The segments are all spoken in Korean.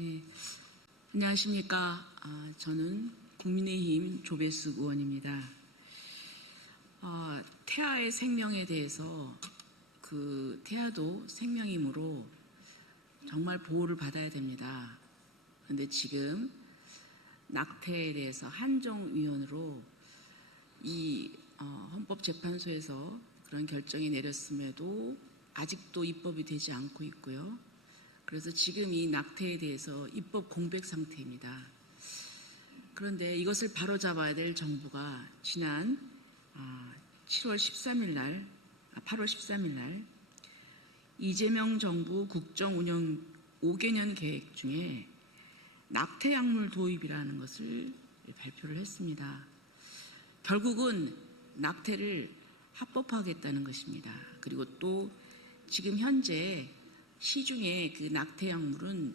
네, 안녕하십니까. 저는 국민의힘 조배숙 의원입니다. 태아의 생명에 대해서 태아도 생명이므로 정말 보호를 받아야 됩니다. 그런데 지금 낙태에 대해서 한정위원으로 헌법재판소에서 그런 결정이 내렸음에도 아직도 입법이 되지 않고 있고요. 그래서 지금 이 낙태에 대해서 입법 공백 상태입니다. 그런데 이것을 바로잡아야 될 정부가 지난 8월 13일 날 이재명 정부 국정운영 5개년 계획 중에 낙태 약물 도입이라는 것을 발표를 했습니다. 결국은 낙태를 합법화하겠다는 것입니다. 그리고 또 지금 현재 시중에 그 낙태 약물은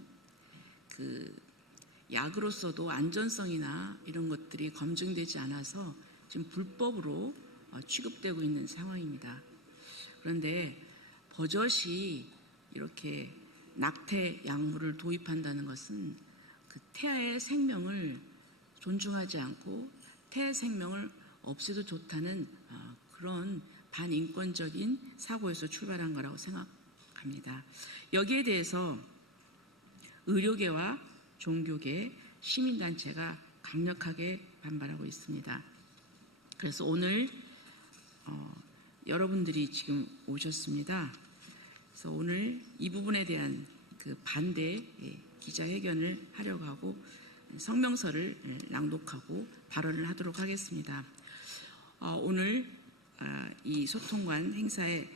약으로서도 안전성이나 이런 것들이 검증되지 않아서 지금 불법으로 취급되고 있는 상황입니다. 그런데 버젓이 이렇게 낙태 약물을 도입한다는 것은 그 태아의 생명을 존중하지 않고 태아의 생명을 없애도 좋다는 그런 반인권적인 사고에서 출발한 거라고 생각합니다. 여기에 대해서 의료계와 종교계, 시민단체가 강력하게 반발하고 있습니다. 그래서 오늘 여러분들이 지금 오셨습니다. 그래서 오늘 이 부분에 대한 반대 기자회견을 하려고 하고 성명서를 낭독하고 발언을 하도록 하겠습니다. 오늘 이 소통관 행사에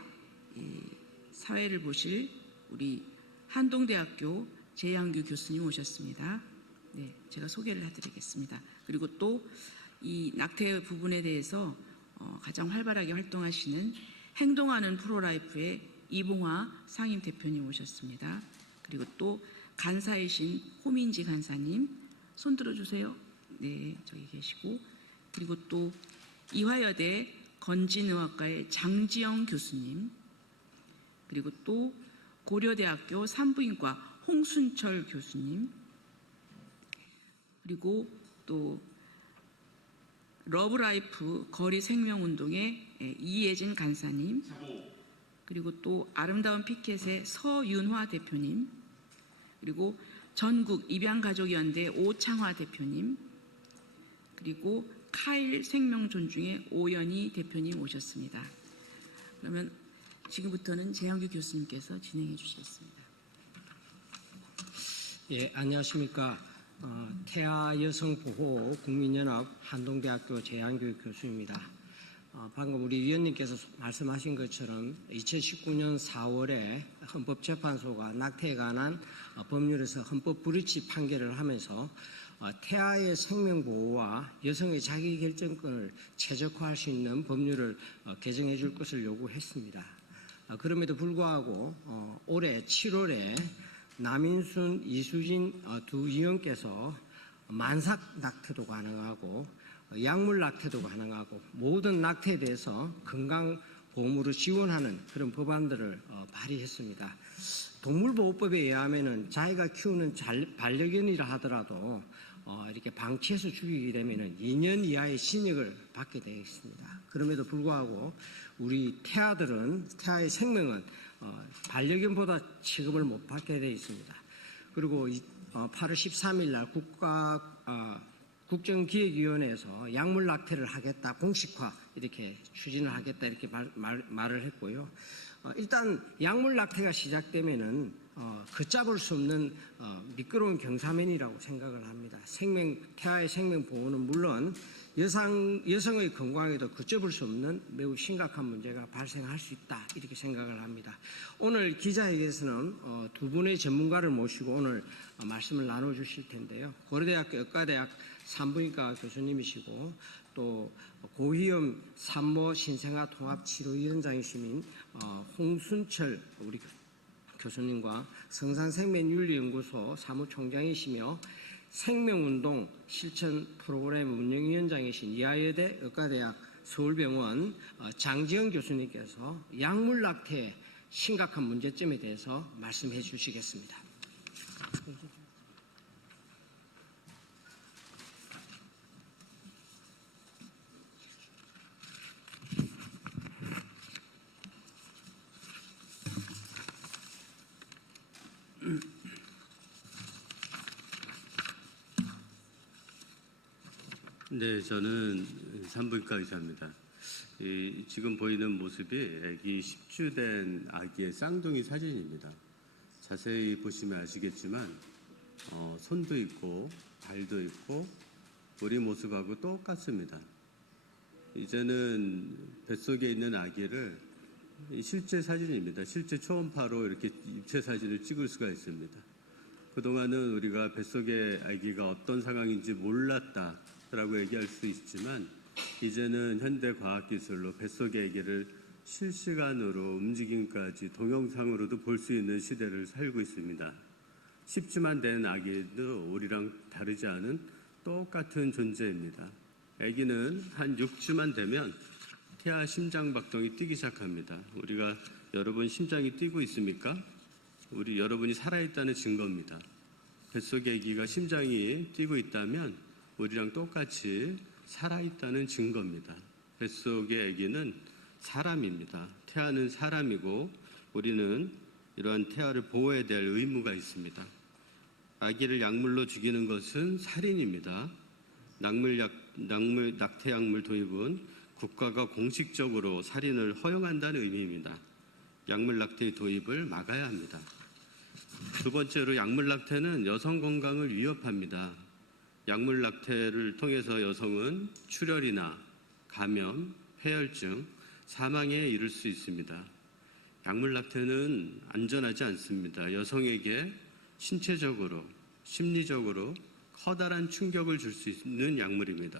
사회를 보실 우리 한동대학교 재양규 교수님 오셨습니다. 네, 제가 소개를 해드리겠습니다. 그리고 또 이 낙태 부분에 대해서 가장 활발하게 활동하시는 행동하는 프로라이프의 이봉화 상임 대표님 오셨습니다. 그리고 또 간사이신 호민지 간사님 손 들어주세요. 네, 저기 계시고, 그리고 또 이화여대 건진의학과의 장지영 교수님, 그리고 또 고려대학교 산부인과 홍순철 교수님, 그리고 또 러브라이프 거리생명운동의 이예진 간사님, 그리고 또 아름다운 피켓의 서윤화 대표님, 그리고 전국 입양가족연대 오창화 대표님, 그리고 카일 생명존중의 오연희 대표님 오셨습니다. 그러면 지금부터는 재양규 교수님께서 진행해 주시겠습니다. 예, 안녕하십니까. 태아 여성보호 국민연합 한동대학교 재양규 교수입니다. 방금 우리 위원님께서 말씀하신 것처럼 2019년 4월에 헌법재판소가 낙태에 관한 법률에서 헌법 불이치 판결을 하면서 태아의 생명보호와 여성의 자기결정권을 최적화할 수 있는 법률을 개정해 줄 것을 요구했습니다. 그럼에도 불구하고 올해 7월에 남인순, 이수진 두 의원께서 만삭 낙태도 가능하고 약물 낙태도 가능하고 모든 낙태에 대해서 건강보험으로 지원하는 그런 법안들을 발의했습니다. 동물보호법에 의하면은 자기가 키우는 반려견이라 하더라도 이렇게 방치해서 죽이게 되면은 2년 이하의 징역을 받게 되어 있습니다. 그럼에도 불구하고 우리 태아의 생명은 반려견보다 취급을 못 받게 되어 있습니다. 그리고 8월 13일 날 국정기획위원회에서 약물 낙태를 하겠다, 공식화 이렇게 추진을 하겠다 이렇게 말을 했고요. 일단 약물 낙태가 시작되면은 걷잡을 수 없는 미끄러운 경사면이라고 생각을 합니다. 태아의 생명 보호는 물론 여성의 건강에도 걷잡을 수 없는 매우 심각한 문제가 발생할 수 있다 이렇게 생각을 합니다. 오늘 기자회견에서는 두 분의 전문가를 모시고 오늘 말씀을 나눠주실 텐데요. 고려대학교 의과대학 산부인과 교수님이시고 또 고위험 산모 신생아 통합치료위원장이신 홍순철 우리 교수님과 성산생명윤리연구소 사무총장이시며 생명운동 실천 프로그램 운영위원장이신 이화여대 의과대학 서울병원 장지영 교수님께서 약물 낙태의 심각한 문제점에 대해서 말씀해 주시겠습니다. 네, 저는 산부인과 의사입니다. 지금 보이는 모습이 아기 10주 된 아기의 쌍둥이 사진입니다. 자세히 보시면 아시겠지만 손도 있고 발도 있고 우리 모습하고 똑같습니다. 이제는 뱃속에 있는 아기를 실제 사진입니다. 실제 초음파로 이렇게 입체 사진을 찍을 수가 있습니다. 그동안은 우리가 뱃속의 아기가 어떤 상황인지 몰랐다라고 얘기할 수 있지만 이제는 현대 과학기술로 뱃속의 아기를 실시간으로 움직임까지 동영상으로도 볼 수 있는 시대를 살고 있습니다. 10주만 된 아기도 우리랑 다르지 않은 똑같은 존재입니다. 아기는 한 6주만 되면 태아 심장 박동이 뛰기 시작합니다. 우리가 여러분 심장이 뛰고 있습니까? 여러분이 살아있다는 증거입니다. 뱃속의 아기가 심장이 뛰고 있다면 우리랑 똑같이 살아있다는 증거입니다. 뱃속의 아기는 사람입니다. 태아는 사람이고 우리는 이러한 태아를 보호해야 될 의무가 있습니다. 아기를 약물로 죽이는 것은 살인입니다. 낙태약물 도입은 국가가 공식적으로 살인을 허용한다는 의미입니다. 약물 낙태의 도입을 막아야 합니다. 두 번째로 약물 낙태는 여성 건강을 위협합니다. 약물 낙태를 통해서 여성은 출혈이나 감염, 폐혈증, 사망에 이를 수 있습니다. 약물 낙태는 안전하지 않습니다. 여성에게 신체적으로, 심리적으로 커다란 충격을 줄 수 있는 약물입니다.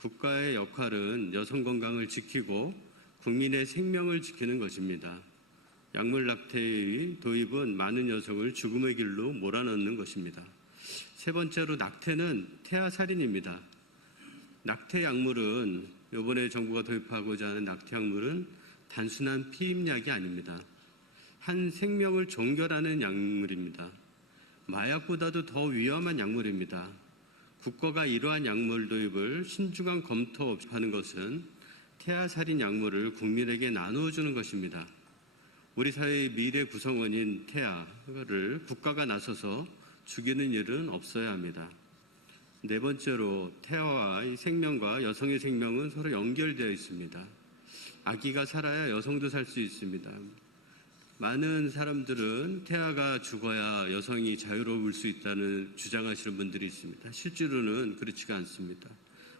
국가의 역할은 여성 건강을 지키고 국민의 생명을 지키는 것입니다. 약물 낙태의 도입은 많은 여성을 죽음의 길로 몰아넣는 것입니다. 세 번째로 낙태는 태아 살인입니다. 낙태 약물은 이번에 정부가 도입하고자 하는 낙태 약물은 단순한 피임약이 아닙니다. 한 생명을 종결하는 약물입니다. 마약보다도 더 위험한 약물입니다. 국가가 이러한 약물 도입을 신중한 검토하는 것은 태아 살인 약물을 국민에게 나누어주는 것입니다. 우리 사회의 미래 구성원인 태아를 국가가 나서서 죽이는 일은 없어야 합니다. 네 번째로 태아와의 생명과 여성의 생명은 서로 연결되어 있습니다. 아기가 살아야 여성도 살 수 있습니다. 많은 사람들은 태아가 죽어야 여성이 자유로울 수 있다는 주장하시는 분들이 있습니다. 실제로는 그렇지가 않습니다.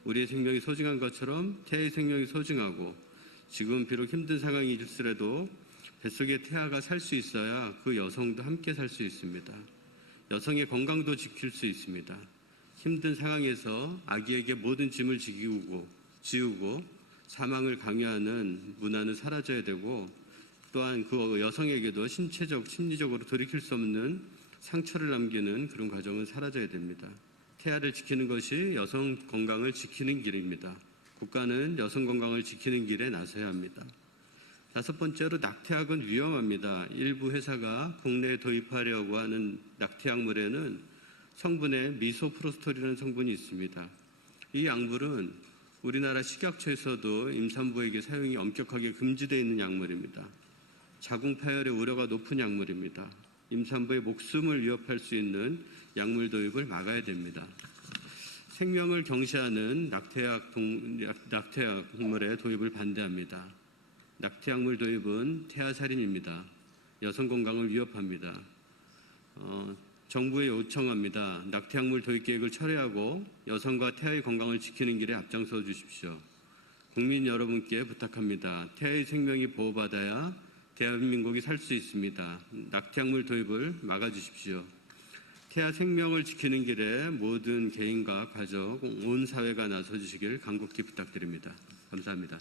우리의 생명이 소중한 것처럼 태아의 생명이 소중하고 지금 비록 힘든 상황이일지라도 뱃속에 태아가 살 수 있어야 그 여성도 함께 살 수 있습니다. 여성의 건강도 지킬 수 있습니다. 힘든 상황에서 아기에게 모든 짐을 지우고 사망을 강요하는 문화는 사라져야 되고 또한 그 여성에게도 신체적, 심리적으로 돌이킬 수 없는 상처를 남기는 그런 과정은 사라져야 됩니다. 태아를 지키는 것이 여성 건강을 지키는 길입니다. 국가는 여성 건강을 지키는 길에 나서야 합니다. 다섯 번째로 낙태약은 위험합니다. 일부 회사가 국내에 도입하려고 하는 낙태약물에는 성분에 미소프로스톨이라는 성분이 있습니다. 이 약물은 우리나라 식약처에서도 임산부에게 사용이 엄격하게 금지되어 있는 약물입니다. 자궁 파열의 우려가 높은 약물입니다. 임산부의 목숨을 위협할 수 있는 약물 도입을 막아야 됩니다. 생명을 경시하는 낙태약물의 도입을 반대합니다. 낙태약물 도입은 태아살인입니다. 여성 건강을 위협합니다. 정부에 요청합니다. 낙태약물 도입 계획을 철회하고 여성과 태아의 건강을 지키는 길에 앞장서 주십시오. 국민 여러분께 부탁합니다. 태아의 생명이 보호받아야 대한민국이 살 수 있습니다. 낙태약물 도입을 막아주십시오. 태아 생명을 지키는 길에 모든 개인과 가족, 온 사회가 나서주시길 간곡히 부탁드립니다. 감사합니다.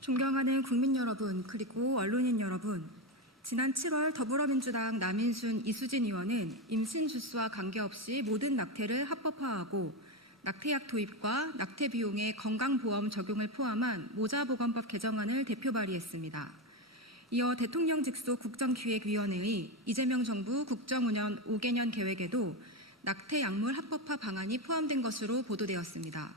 존경하는 국민 여러분 그리고 언론인 여러분, 지난 7월 더불어민주당 남인순 이수진 의원은 임신 주수와 관계없이 모든 낙태를 합법화하고 낙태약 도입과 낙태 비용의 건강보험 적용을 포함한 모자보건법 개정안을 대표 발의했습니다. 이어 대통령 직속 국정기획위원회의 이재명 정부 국정운영 5개년 계획에도 낙태약물 합법화 방안이 포함된 것으로 보도되었습니다.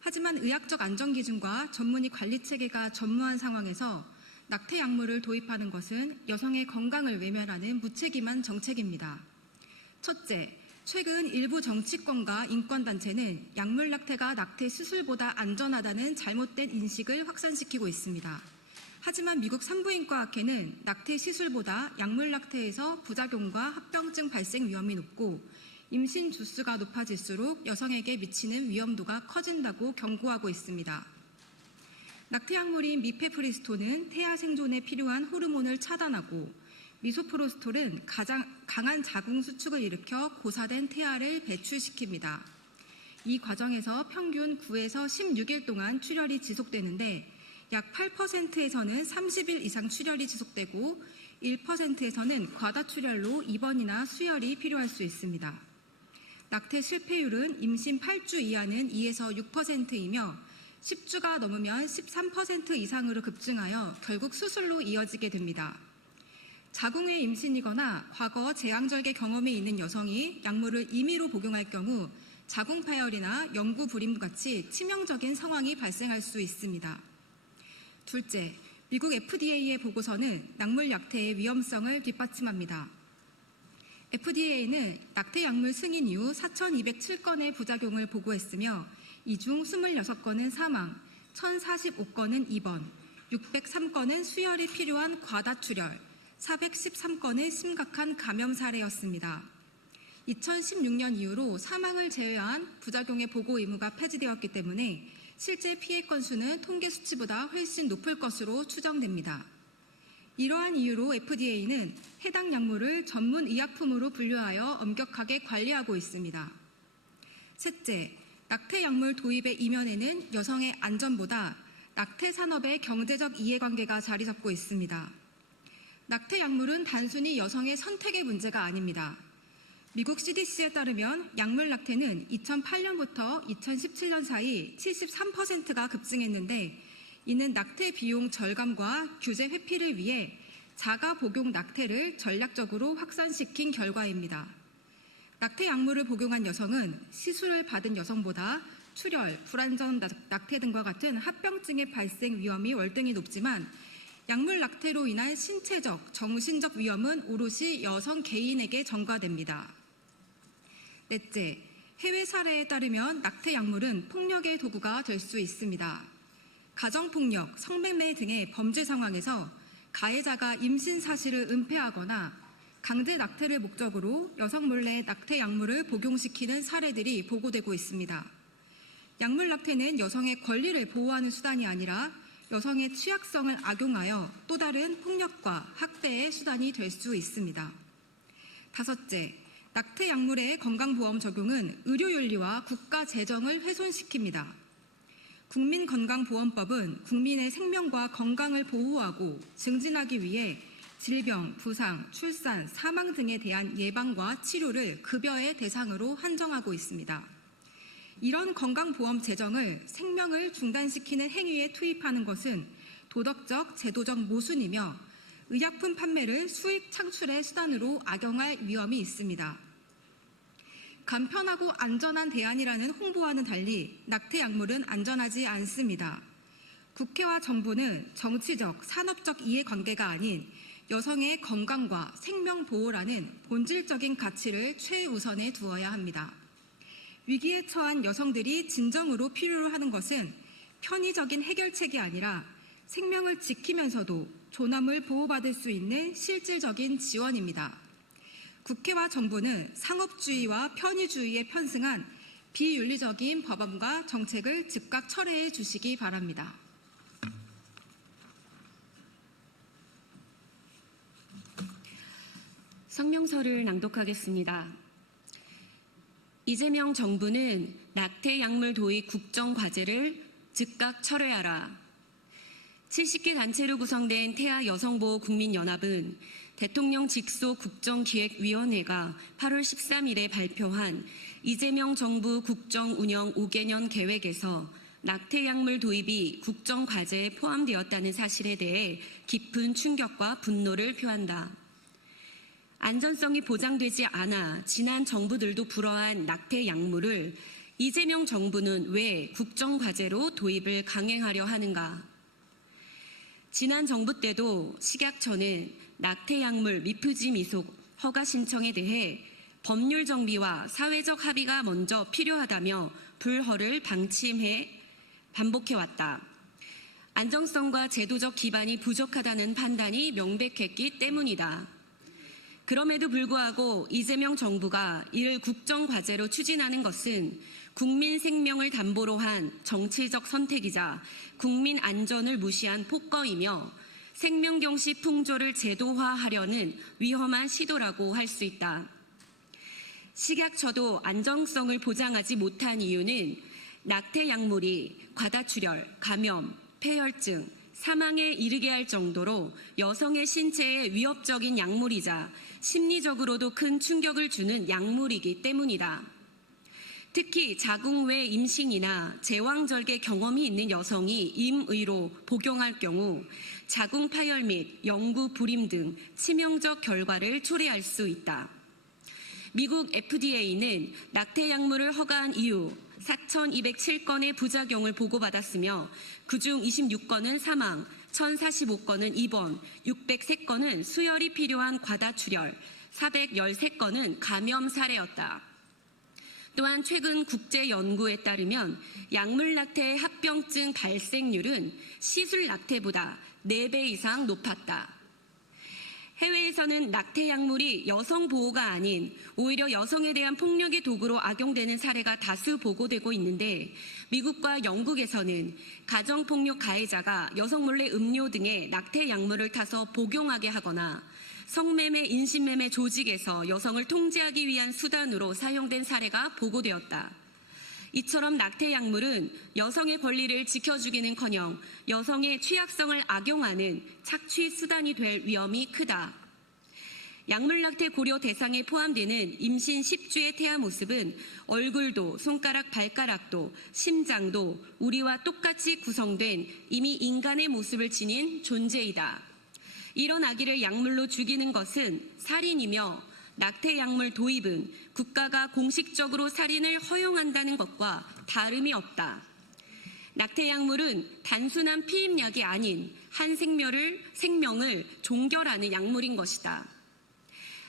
하지만 의학적 안전기준과 전문의 관리체계가 전무한 상황에서 낙태 약물을 도입하는 것은 여성의 건강을 외면하는 무책임한 정책입니다. 첫째, 최근 일부 정치권과 인권단체는 약물 낙태가 낙태 수술보다 안전하다는 잘못된 인식을 확산시키고 있습니다. 하지만 미국 산부인과학회는 낙태 시술보다 약물 낙태에서 부작용과 합병증 발생 위험이 높고 임신 주수가 높아질수록 여성에게 미치는 위험도가 커진다고 경고하고 있습니다. 낙태 약물인 미페프리스토는 태아 생존에 필요한 호르몬을 차단하고 미소프로스톨은 가장 강한 자궁 수축을 일으켜 고사된 태아를 배출시킵니다. 이 과정에서 평균 9에서 16일 동안 출혈이 지속되는데 약 8%에서는 30일 이상 출혈이 지속되고 1%에서는 과다출혈로 입원이나 수혈이 필요할 수 있습니다. 낙태 실패율은 임신 8주 이하는 2에서 6%이며 10주가 넘으면 13% 이상으로 급증하여 결국 수술로 이어지게 됩니다. 자궁외 임신이거나 과거 제왕절개 경험이 있는 여성이 약물을 임의로 복용할 경우 자궁 파열이나 영구 불임 같이 치명적인 상황이 발생할 수 있습니다. 둘째, 미국 FDA의 보고서는 약물 낙태의 위험성을 뒷받침합니다. FDA는 낙태 약물 승인 이후 4,207건의 부작용을 보고했으며 이 중 26건은 사망, 1,045건은 입원, 603건은 수혈이 필요한 과다출혈, 413건의 심각한 감염 사례였습니다. 2016년 이후로 사망을 제외한 부작용의 보고 의무가 폐지되었기 때문에 실제 피해 건수는 통계 수치보다 훨씬 높을 것으로 추정됩니다. 이러한 이유로 FDA는 해당 약물을 전문 의약품으로 분류하여 엄격하게 관리하고 있습니다. 셋째, 낙태 약물 도입의 이면에는 여성의 안전보다 낙태 산업의 경제적 이해관계가 자리 잡고 있습니다. 낙태 약물은 단순히 여성의 선택의 문제가 아닙니다. 미국 CDC에 따르면 약물 낙태는 2008년부터 2017년 사이 73%가 급증했는데 이는 낙태 비용 절감과 규제 회피를 위해 자가 복용 낙태를 전략적으로 확산시킨 결과입니다. 낙태 약물을 복용한 여성은 시술을 받은 여성보다 출혈, 불안전 낙태 등과 같은 합병증의 발생 위험이 월등히 높지만 약물 낙태로 인한 신체적, 정신적 위험은 오롯이 여성 개인에게 전가됩니다. 넷째, 해외 사례에 따르면 낙태 약물은 폭력의 도구가 될 수 있습니다. 가정폭력, 성매매 등의 범죄 상황에서 가해자가 임신 사실을 은폐하거나 강제 낙태를 목적으로 여성 몰래 낙태 약물을 복용시키는 사례들이 보고되고 있습니다. 약물 낙태는 여성의 권리를 보호하는 수단이 아니라 여성의 취약성을 악용하여 또 다른 폭력과 학대의 수단이 될 수 있습니다. 다섯째, 낙태 약물의 건강보험 적용은 의료윤리와 국가 재정을 훼손시킵니다. 국민건강보험법은 국민의 생명과 건강을 보호하고 증진하기 위해 질병, 부상, 출산, 사망 등에 대한 예방과 치료를 급여의 대상으로 한정하고 있습니다. 이런 건강보험 재정을 생명을 중단시키는 행위에 투입하는 것은 도덕적, 제도적 모순이며 의약품 판매를 수익 창출의 수단으로 악용할 위험이 있습니다. 간편하고 안전한 대안이라는 홍보와는 달리 낙태 약물은 안전하지 않습니다. 국회와 정부는 정치적, 산업적 이해관계가 아닌 여성의 건강과 생명 보호라는 본질적인 가치를 최우선에 두어야 합니다. 위기에 처한 여성들이 진정으로 필요로 하는 것은 편의적인 해결책이 아니라 생명을 지키면서도 존엄을 보호받을 수 있는 실질적인 지원입니다. 국회와 정부는 상업주의와 편의주의에 편승한 비윤리적인 법안과 정책을 즉각 철회해 주시기 바랍니다. 성명서를 낭독하겠습니다. 이재명 정부는 낙태 약물 도입 국정과제를 즉각 철회하라. 70개 단체로 구성된 태아 여성보호 국민연합은 대통령 직속 국정기획위원회가 8월 13일에 발표한 이재명 정부 국정운영 5개년 계획에서 낙태 약물 도입이 국정과제에 포함되었다는 사실에 대해 깊은 충격과 분노를 표한다. 안전성이 보장되지 않아 지난 정부들도 불허한 낙태 약물을 이재명 정부는 왜 국정과제로 도입을 강행하려 하는가? 지난 정부 때도 식약처는 낙태약물 미프지 미속 허가 신청에 대해 법률 정비와 사회적 합의가 먼저 필요하다며 불허를 방침해 반복해왔다. 안정성과 제도적 기반이 부족하다는 판단이 명백했기 때문이다. 그럼에도 불구하고 이재명 정부가 이를 국정과제로 추진하는 것은 국민 생명을 담보로 한 정치적 선택이자 국민 안전을 무시한 폭거이며 생명경시 풍조를 제도화하려는 위험한 시도라고 할 수 있다. 식약처도 안정성을 보장하지 못한 이유는 낙태 약물이 과다출혈, 감염, 폐혈증, 사망에 이르게 할 정도로 여성의 신체에 위협적인 약물이자 심리적으로도 큰 충격을 주는 약물이기 때문이다. 특히 자궁 외 임신이나 제왕절개 경험이 있는 여성이 임의로 복용할 경우 자궁 파열 및 영구 불임 등 치명적 결과를 초래할 수 있다. 미국 FDA는 낙태 약물을 허가한 이후 4,207건의 부작용을 보고받았으며 그중 26건은 사망, 1,045건은 입원, 603건은 수혈이 필요한 과다출혈, 413건은 감염 사례였다. 또한 최근 국제 연구에 따르면 약물 낙태의 합병증 발생률은 시술 낙태보다 4배 이상 높았다. 해외에서는 낙태 약물이 여성 보호가 아닌 오히려 여성에 대한 폭력의 도구로 악용되는 사례가 다수 보고되고 있는데 미국과 영국에서는 가정폭력 가해자가 여성 몰래 음료 등의 낙태 약물을 타서 복용하게 하거나 성매매, 인신매매 조직에서 여성을 통제하기 위한 수단으로 사용된 사례가 보고되었다. 이처럼 낙태 약물은 여성의 권리를 지켜주기는커녕 여성의 취약성을 악용하는 착취 수단이 될 위험이 크다. 약물 낙태 고려 대상에 포함되는 임신 10주의 태아 모습은 얼굴도 손가락, 발가락도 심장도 우리와 똑같이 구성된 이미 인간의 모습을 지닌 존재이다. 이런 아기를 약물로 죽이는 것은 살인이며 낙태 약물 도입은 국가가 공식적으로 살인을 허용한다는 것과 다름이 없다. 낙태 약물은 단순한 피임약이 아닌 한 생명을 종결하는 약물인 것이다.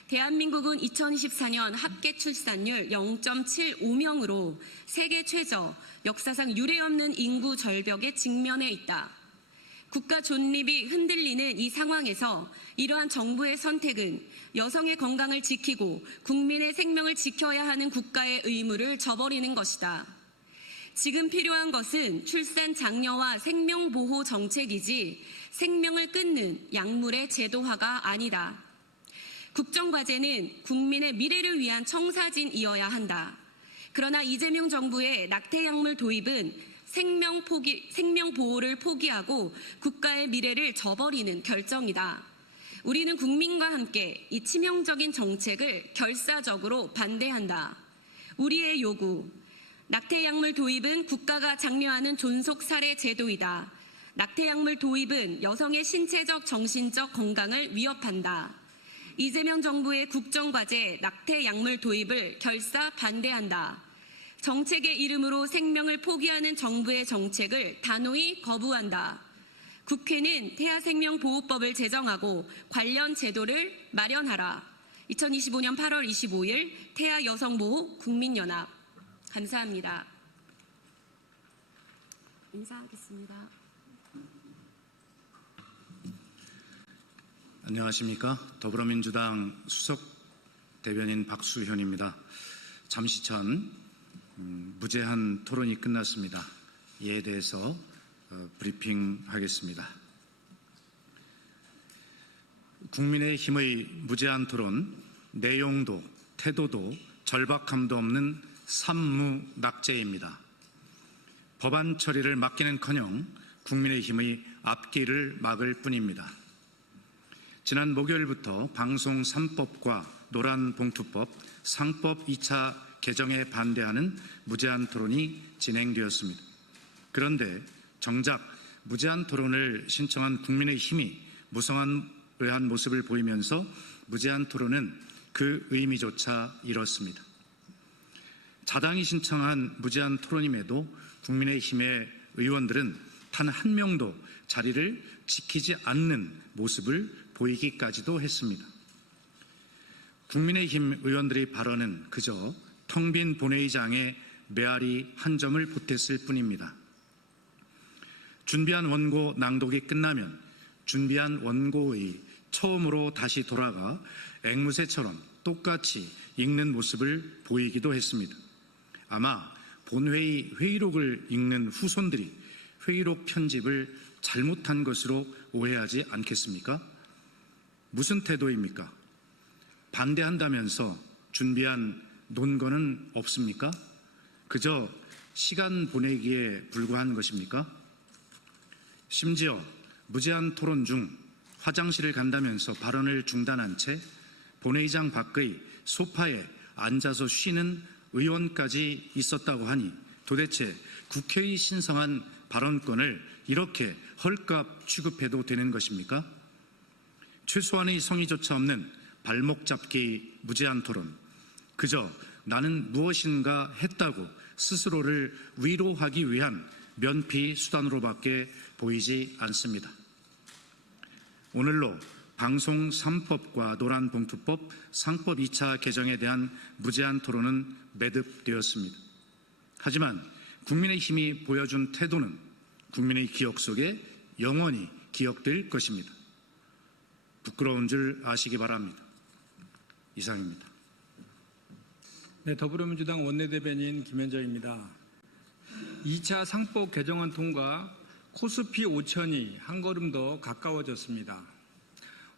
대한민국은 2024년 합계 출산율 0.75명으로 세계 최저, 역사상 유례없는 인구 절벽에 직면해 있다. 국가 존립이 흔들리는 이 상황에서 이러한 정부의 선택은 여성의 건강을 지키고 국민의 생명을 지켜야 하는 국가의 의무를 저버리는 것이다. 지금 필요한 것은 출산 장려와 생명보호 정책이지 생명을 끊는 약물의 제도화가 아니다. 국정과제는 국민의 미래를 위한 청사진이어야 한다. 그러나 이재명 정부의 낙태 약물 도입은 생명 보호를 포기하고 국가의 미래를 저버리는 결정이다. 우리는 국민과 함께 이 치명적인 정책을 결사적으로 반대한다. 우리의 요구, 낙태 약물 도입은 국가가 장려하는 존속 살해 제도이다. 낙태 약물 도입은 여성의 신체적, 정신적 건강을 위협한다. 이재명 정부의 국정과제 낙태 약물 도입을 결사 반대한다. 정책의 이름으로 생명을 포기하는 정부의 정책을 단호히 거부한다. 국회는 태아생명보호법을 제정하고 관련 제도를 마련하라. 2025년 8월 25일 태아여성보호 국민연합. 감사합니다. 인사하겠습니다. 안녕하십니까. 더불어민주당 수석 대변인 박수현입니다. 잠시 전 무제한 토론이 끝났습니다. 이에 대해서 브리핑하겠습니다. 국민의힘의 무제한 토론, 내용도 태도도 절박함도 없는 산무낙제입니다. 법안 처리를 막기는커녕 국민의힘의 앞길을 막을 뿐입니다. 지난 목요일부터 방송 3법과 노란봉투법, 상법 2차 개정에 반대하는 무제한 토론이 진행되었습니다. 그런데 정작 무제한 토론을 신청한 국민의힘이 무성의한 모습을 보이면서 무제한 토론은 그 의미조차 잃었습니다. 자당이 신청한 무제한 토론임에도 국민의힘의 의원들은 단 한 명도 자리를 지키지 않는 모습을 보이기까지도 했습니다. 국민의힘 의원들의 발언은 그저 텅 빈 본회의장에 메아리 한 점을 보탰을 뿐입니다. 준비한 원고 낭독이 끝나면 준비한 원고의 처음으로 다시 돌아가 앵무새처럼 똑같이 읽는 모습을 보이기도 했습니다. 아마 본회의 회의록을 읽는 후손들이 회의록 편집을 잘못한 것으로 오해하지 않겠습니까? 무슨 태도입니까? 반대한다면서 준비한 논거는 없습니까? 그저 시간 보내기에 불과한 것입니까? 심지어 무제한 토론 중 화장실을 간다면서 발언을 중단한 채 본회의장 밖의 소파에 앉아서 쉬는 의원까지 있었다고 하니 도대체 국회의 신성한 발언권을 이렇게 헐값 취급해도 되는 것입니까? 최소한의 성의조차 없는 발목 잡기 무제한 토론, 그저 나는 무엇인가 했다고 스스로를 위로하기 위한 면피 수단으로밖에 보이지 않습니다. 오늘로 방송 3법과 노란봉투법 상법 2차 개정에 대한 무제한 토론은 매듭되었습니다. 하지만 국민의힘이 보여준 태도는 국민의 기억 속에 영원히 기억될 것입니다. 부끄러운 줄 아시기 바랍니다. 이상입니다. 네, 더불어민주당 원내대변인 김현정입니다. 2차 상법 개정안 통과 코스피 5천이 한 걸음 더 가까워졌습니다.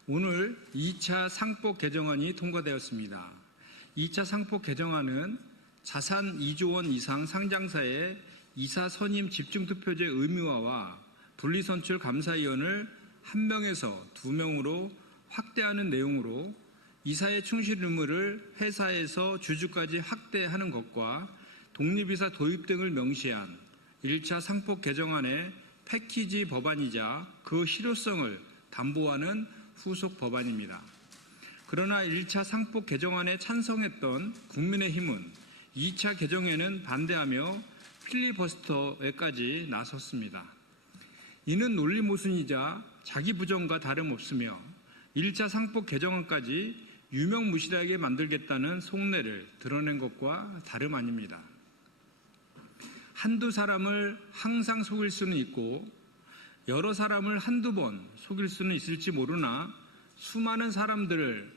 오늘 2차 상법 개정안이 통과되었습니다. 2차 상법 개정안은 자산 2조 원 이상 상장사의 이사 선임 집중투표제 의무화와 분리선출 감사위원을 1명에서 2명으로 확대하는 내용으로 이사의 충실 의무를 회사에서 주주까지 확대하는 것과 독립이사 도입 등을 명시한 1차 상법 개정안의 패키지 법안이자 그 실효성을 담보하는 후속 법안입니다. 그러나 1차 상법 개정안에 찬성했던 국민의힘은 2차 개정에는 반대하며 필리버스터에까지 나섰습니다. 이는 논리 모순이자 자기 부정과 다름없으며 1차 상법 개정안까지 유명무실하게 만들겠다는 속내를 드러낸 것과 다름 아닙니다. 한두 사람을 항상 속일 수는 있고 여러 사람을 한두 번 속일 수는 있을지 모르나 수많은 사람들을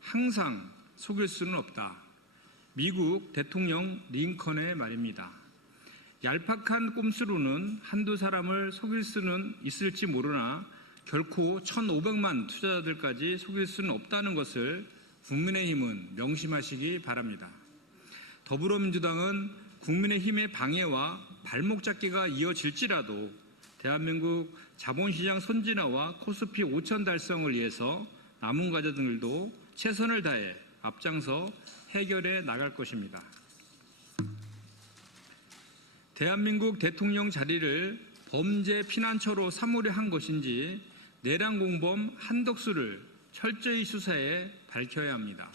항상 속일 수는 없다. 미국 대통령 링컨의 말입니다. 얄팍한 꼼수로는 한두 사람을 속일 수는 있을지 모르나 결코 1,500만 투자자들까지 속일 수는 없다는 것을 국민의힘은 명심하시기 바랍니다. 더불어민주당은 국민의힘의 방해와 발목 잡기가 이어질지라도 대한민국 자본시장 선진화와 코스피 5천 달성을 위해서 남은 과제들도 최선을 다해 앞장서 해결해 나갈 것입니다. 대한민국 대통령 자리를 범죄 피난처로 삼으려 한 것인지 내란 공범 한덕수를 철저히 수사해 밝혀야 합니다.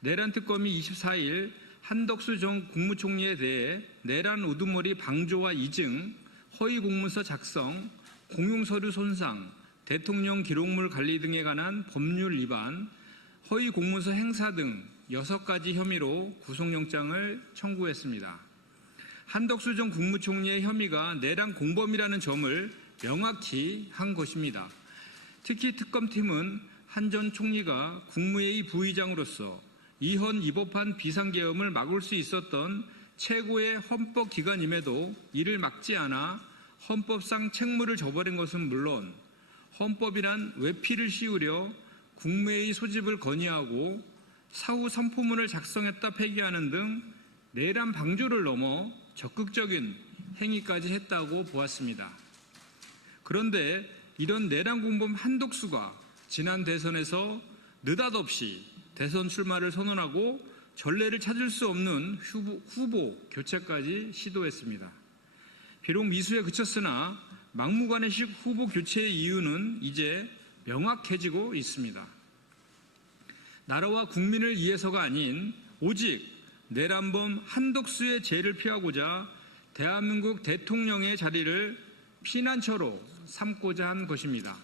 내란 특검이 24일 한덕수 전 국무총리에 대해 내란 우두머리 방조와 이증, 허위 공문서 작성, 공용서류 손상, 대통령 기록물 관리 등에 관한 법률 위반, 허위 공문서 행사 등 6가지 혐의로 구속영장을 청구했습니다. 한덕수 전 국무총리의 혐의가 내란 공범이라는 점을 명확히 한 것입니다. 특히 특검팀은 한 전 총리가 국무회의 부의장으로서 이헌 입법한 비상계엄을 막을 수 있었던 최고의 헌법기관임에도 이를 막지 않아 헌법상 책무를 저버린 것은 물론 헌법이란 외피를 씌우려 국무회의 소집을 건의하고 사후 선포문을 작성했다 폐기하는 등 내란 방조를 넘어 적극적인 행위까지 했다고 보았습니다. 그런데 이런 내란 공범 한덕수가 지난 대선에서 느닷없이 대선 출마를 선언하고 전례를 찾을 수 없는 후보 교체까지 시도했습니다. 비록 미수에 그쳤으나 막무가내식 후보 교체의 이유는 이제 명확해지고 있습니다. 나라와 국민을 위해서가 아닌 오직 내란범 한덕수의 죄를 피하고자 대한민국 대통령의 자리를 피난처로 삼고자 한 것입니다.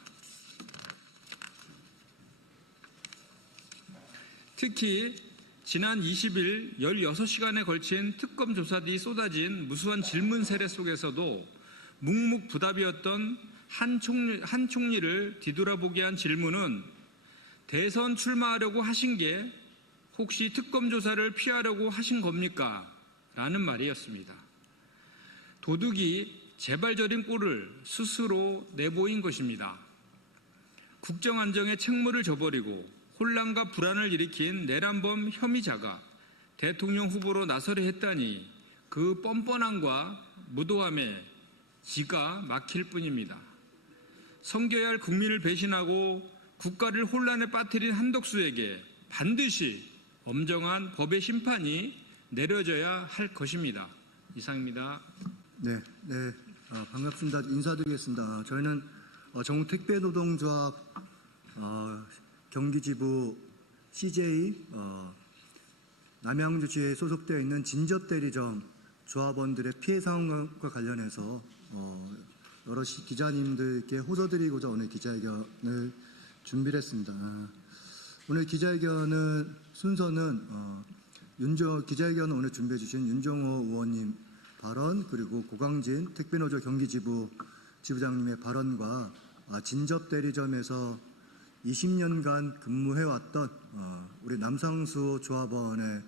특히 지난 20일 16시간에 걸친 특검 조사 뒤 쏟아진 무수한 질문 세례 속에서도 묵묵부답이었던 한 총리를 뒤돌아보게 한 질문은 대선 출마하려고 하신 게 혹시 특검 조사를 피하려고 하신 겁니까? 라는 말이었습니다. 도둑이 재발절인 꼴을 스스로 내보인 것입니다. 국정안정의 책무를 저버리고 혼란과 불안을 일으킨 내란범 혐의자가 대통령 후보로 나서려 했다니 그 뻔뻔함과 무도함에 기가 막힐 뿐입니다. 섬겨야 할 국민을 배신하고 국가를 혼란에 빠뜨린 한덕수에게 반드시 엄정한 법의 심판이 내려져야 할 것입니다. 이상입니다. 네, 반갑습니다. 인사드리겠습니다. 저희는 전국택배노동조합 경기지부 CJ 남양주지에 소속되어 있는 진접대리점 조합원들의 피해 상황과 관련해서 여러 기자님들께 호소드리고자 오늘 기자회견을 준비를 했습니다. 오늘 기자회견은 순서는 기자회견을 오늘 준비해 주신 윤정호 의원님 발언, 그리고 고강진 택배노조 경기지부 지부장님의 발언과 진접대리점에서 20년간 근무해왔던 우리 남상수 조합원의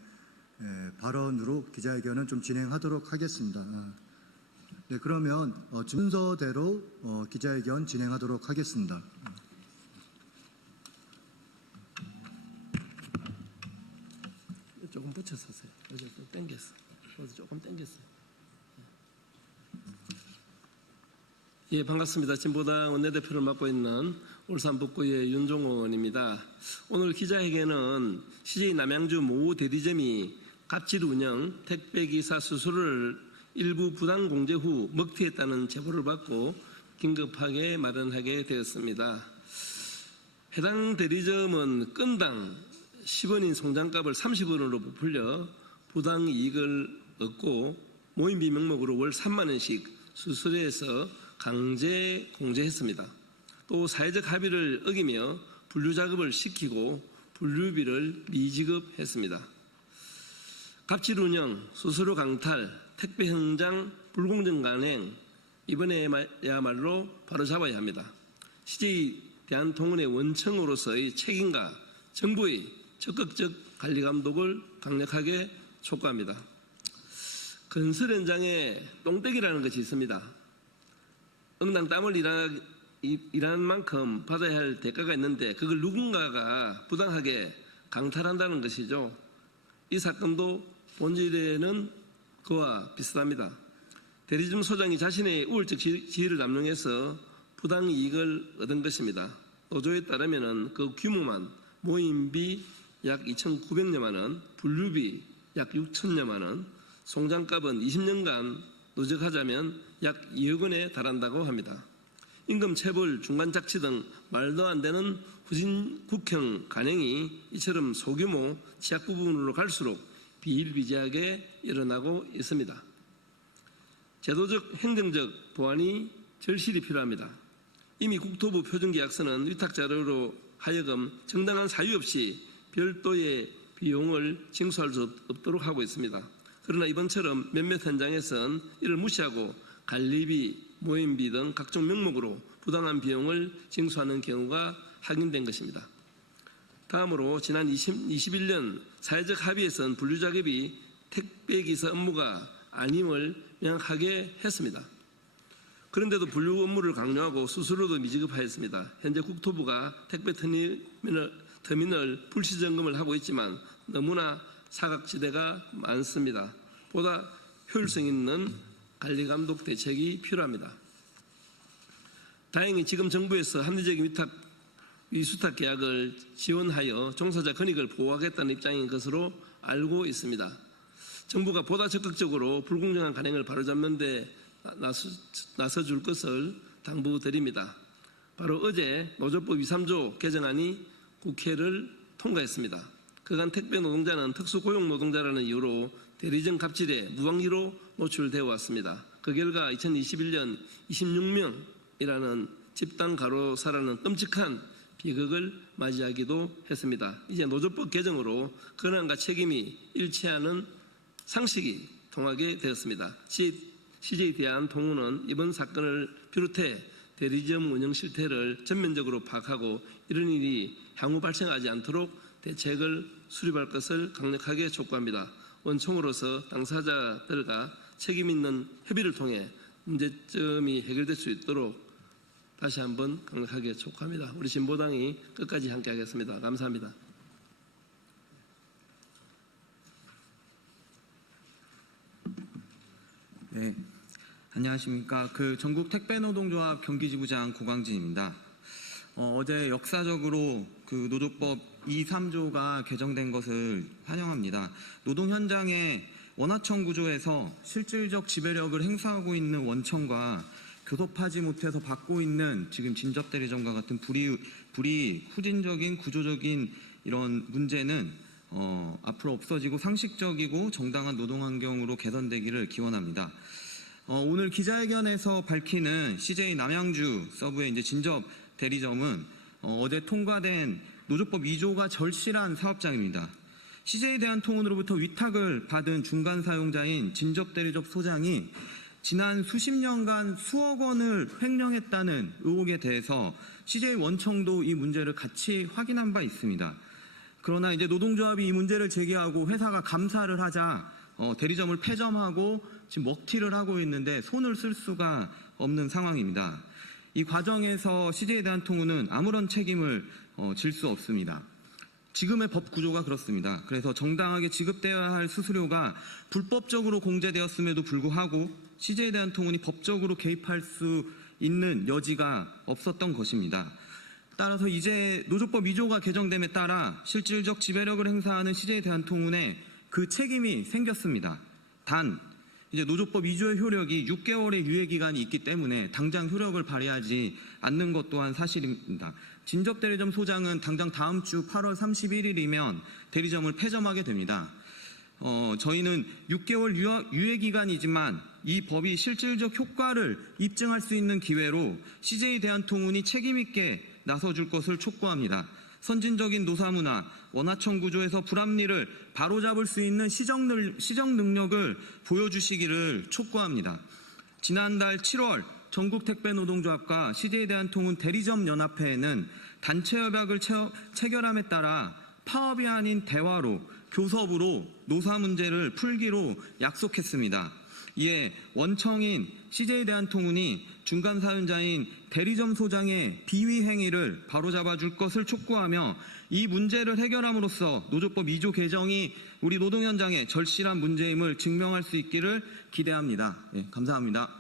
발언으로 기자회견은 좀 진행하도록 하겠습니다. 네, 그러면 순서대로 기자회견 진행하도록 하겠습니다. 조금 붙였었어요. 그래서 좀 당겼어. 그래서 조금 당겼어요. 예, 반갑습니다. 진보당 원내대표를 맡고 있는 울산 북구의 윤종호 의원입니다. 오늘 기자회견은 CJ 남양주 모 대리점이 갑질 운영, 택배기사 수수료를 일부 부당 공제 후 먹튀했다는 제보를 받고 긴급하게 마련하게 되었습니다. 해당 대리점은 건당 10원인 송장값을 30원으로 부풀려 부당 이익을 얻고 모임비 명목으로 월 3만 원씩 수수료에서 강제 공제했습니다. 또 사회적 합의를 어기며 분류 작업을 시키고 분류비를 미지급했습니다. 갑질 운영, 수수료 강탈, 택배 현장 불공정 간행, 이번에야말로 바로잡아야 합니다. CJ 대한통운의 원청으로서의 책임과 정부의 적극적 관리 감독을 강력하게 촉구합니다. 건설 현장에 똥떼기라는 것이 있습니다. 응당 땀을 일하는 만큼 받아야 할 대가가 있는데 그걸 누군가가 부당하게 강탈한다는 것이죠. 이 사건도 본질에는 그와 비슷합니다. 대리점 소장이 자신의 우월적 지위를 남용해서 부당 이익을 얻은 것입니다. 노조에 따르면 그 규모만 모임비 약 2,900여만 원, 분류비 약 6천여만 원, 송장값은 20년간 누적하자면 약 2억 원에 달한다고 합니다. 임금 체불, 중간작치 등 말도 안 되는 후진국형 간행이 이처럼 소규모 취약 부분으로 갈수록 비일비재하게 일어나고 있습니다. 제도적, 행정적 보완이 절실히 필요합니다. 이미 국토부 표준계약서는 위탁자료로 하여금 정당한 사유 없이 별도의 비용을 징수할 수 없도록 하고 있습니다. 그러나 이번처럼 몇몇 현장에선 이를 무시하고 관리비, 모임비 등 각종 명목으로 부당한 비용을 징수하는 경우가 확인된 것입니다. 다음으로 지난 21년 사회적 합의에선 분류작업이 택배기사 업무가 아님을 명확하게 했습니다. 그런데도 분류 업무를 강요하고 수수료도 미지급하였습니다. 현재 국토부가 택배 터미널 불시 점검을 하고 있지만 너무나 사각지대가 많습니다. 보다 효율성 있는 관리감독 대책이 필요합니다. 다행히 지금 정부에서 합리적인 위수탁 계약을 지원하여 종사자 권익을 보호하겠다는 입장인 것으로 알고 있습니다. 정부가 보다 적극적으로 불공정한 간행을 바로잡는 데 나서줄 것을 당부드립니다. 바로 어제 노조법 2, 3조 개정안이 국회를 통과했습니다. 그간 택배 노동자는 특수고용 노동자라는 이유로 대리점 갑질에 무방지로 노출되어 왔습니다. 그 결과 2021년 26명이라는 집단 가로사라는 끔찍한 비극을 맞이하기도 했습니다. 이제 노조법 개정으로 권한과 책임이 일치하는 상식이 통하게 되었습니다. CJ 대한통운은 이번 사건을 비롯해 대리점 운영 실태를 전면적으로 파악하고 이런 일이 향후 발생하지 않도록 대책을 수립할 것을 강력하게 촉구합니다. 원총으로서 당사자들과 책임 있는 협의를 통해 문제점이 해결될 수 있도록 다시 한번 강력하게 촉구합니다. 우리 진보당이 끝까지 함께하겠습니다. 감사합니다. 네, 안녕하십니까. 전국 택배노동조합 경기지부장 고광진입니다. 어제 역사적으로 노조법 2, 3조가 개정된 것을 환영합니다. 노동 현장의 원하청 구조에서 실질적 지배력을 행사하고 있는 원청과 교섭하지 못해서 받고 있는 지금 진접대리점과 같은 불이 후진적인 구조적인 이런 문제는 앞으로 없어지고 상식적이고 정당한 노동 환경으로 개선되기를 기원합니다. 오늘 기자회견에서 밝히는 CJ 남양주 서브의 이제 진접 대리점은 어제 통과된 노조법 2조가 절실한 사업장입니다. CJ 대한통운으로부터 위탁을 받은 중간 사용자인 진접 대리점 소장이 지난 수십 년간 수억 원을 횡령했다는 의혹에 대해서 CJ 원청도 이 문제를 같이 확인한 바 있습니다. 그러나 이제 노동조합이 이 문제를 제기하고 회사가 감사를 하자 대리점을 폐점하고 지금 먹튀를 하고 있는데 손을 쓸 수가 없는 상황입니다. 이 과정에서 CJ 대한통운은 아무런 책임을 질 수 없습니다. 지금의 법 구조가 그렇습니다. 그래서 정당하게 지급되어야 할 수수료가 불법적으로 공제되었음에도 불구하고 CJ 대한통운이 법적으로 개입할 수 있는 여지가 없었던 것입니다. 따라서 이제 노조법 2조가 개정됨에 따라 실질적 지배력을 행사하는 CJ 대한통운에 그 책임이 생겼습니다. 단 이제 노조법 2조의 효력이 6개월의 유예 기간이 있기 때문에 당장 효력을 발휘하지 않는 것 또한 사실입니다. 진접 대리점 소장은 당장 다음 주 8월 31일이면 대리점을 폐점하게 됩니다. 저희는 6개월 유예 기간이지만 이 법이 실질적 효과를 입증할 수 있는 기회로 CJ 대한통운이 책임 있게 나서줄 것을 촉구합니다. 선진적인 노사문화, 원하청 구조에서 불합리를 바로잡을 수 있는 시정 능력을 보여주시기를 촉구합니다. 지난달 7월 전국택배노동조합과 CJ 대한통운 대리점 연합회에는 단체 협약을 체결함에 따라 파업이 아닌 대화로 교섭으로 노사 문제를 풀기로 약속했습니다. 이에 원청인 CJ 대한통운이 중간 사연자인 대리점 소장의 비위 행위를 바로잡아줄 것을 촉구하며 이 문제를 해결함으로써 노조법 2조 개정이 우리 노동 현장의 절실한 문제임을 증명할 수 있기를 기대합니다. 예, 감사합니다.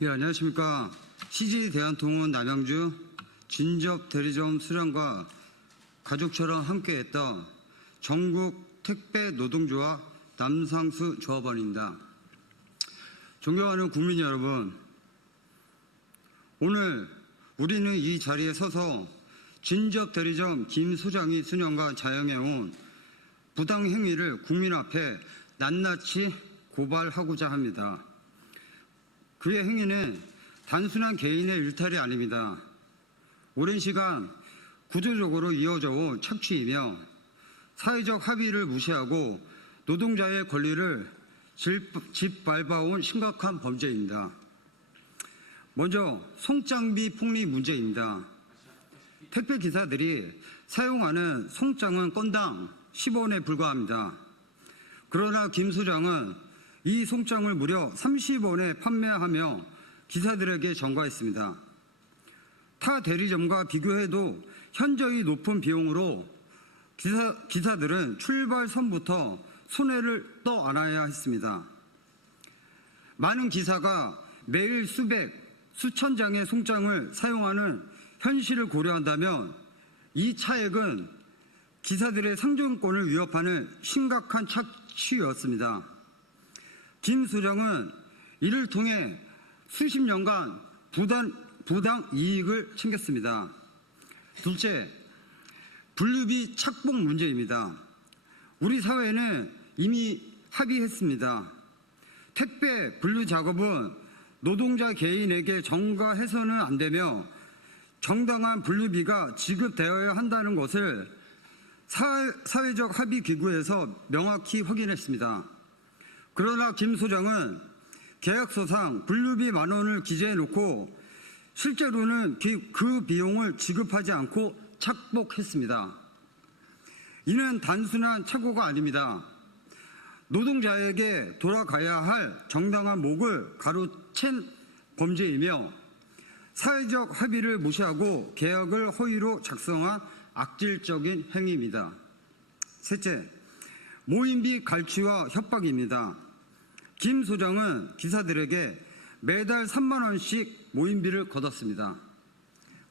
예, 안녕하십니까. CJ 대한통운 남양주 진접 대리점 수령과 가족처럼 함께했던 전국 택배 노동조합 남상수 조합원입니다. 존경하는 국민 여러분, 오늘 우리는 이 자리에 서서 진접 대리점 김 소장이 수년간 자행해온 부당 행위를 국민 앞에 낱낱이 고발하고자 합니다. 그의 행위는 단순한 개인의 일탈이 아닙니다. 오랜 시간 구조적으로 이어져 온 착취이며 사회적 합의를 무시하고 노동자의 권리를 짓밟아온 심각한 범죄입니다. 먼저 송장비 폭리 문제입니다. 택배 기사들이 사용하는 송장은 건당 10원에 불과합니다. 그러나 김 소장은 이 송장을 무려 30원에 판매하며 기사들에게 전가했습니다. 타 대리점과 비교해도 현저히 높은 비용으로 기사들은 출발 선부터 손해를 떠 안아야 했습니다. 많은 기사가 매일 수천 장의 송장을 사용하는 현실을 고려한다면 이 차액은 기사들의 생존권을 위협하는 심각한 착취였습니다. 김 소장은 이를 통해 수십 년간 부당 이익을 챙겼습니다. 둘째, 분류비 착복 문제입니다. 우리 사회는 이미 합의했습니다. 택배 분류 작업은 노동자 개인에게 전가해서는 안 되며 정당한 분류비가 지급되어야 한다는 것을 사회적 합의 기구에서 명확히 확인했습니다. 그러나 김 소장은 계약서상 분류비 10,000원을 기재해놓고 실제로는 그 비용을 지급하지 않고 착복했습니다. 이는 단순한 착오가 아닙니다. 노동자에게 돌아가야 할 정당한 목을 가로챈 범죄이며 사회적 합의를 무시하고 계약을 허위로 작성한 악질적인 행위입니다. 셋째, 모임비 갈취와 협박입니다. 김 소장은 기사들에게 매달 3만 원씩 모임비를 걷었습니다.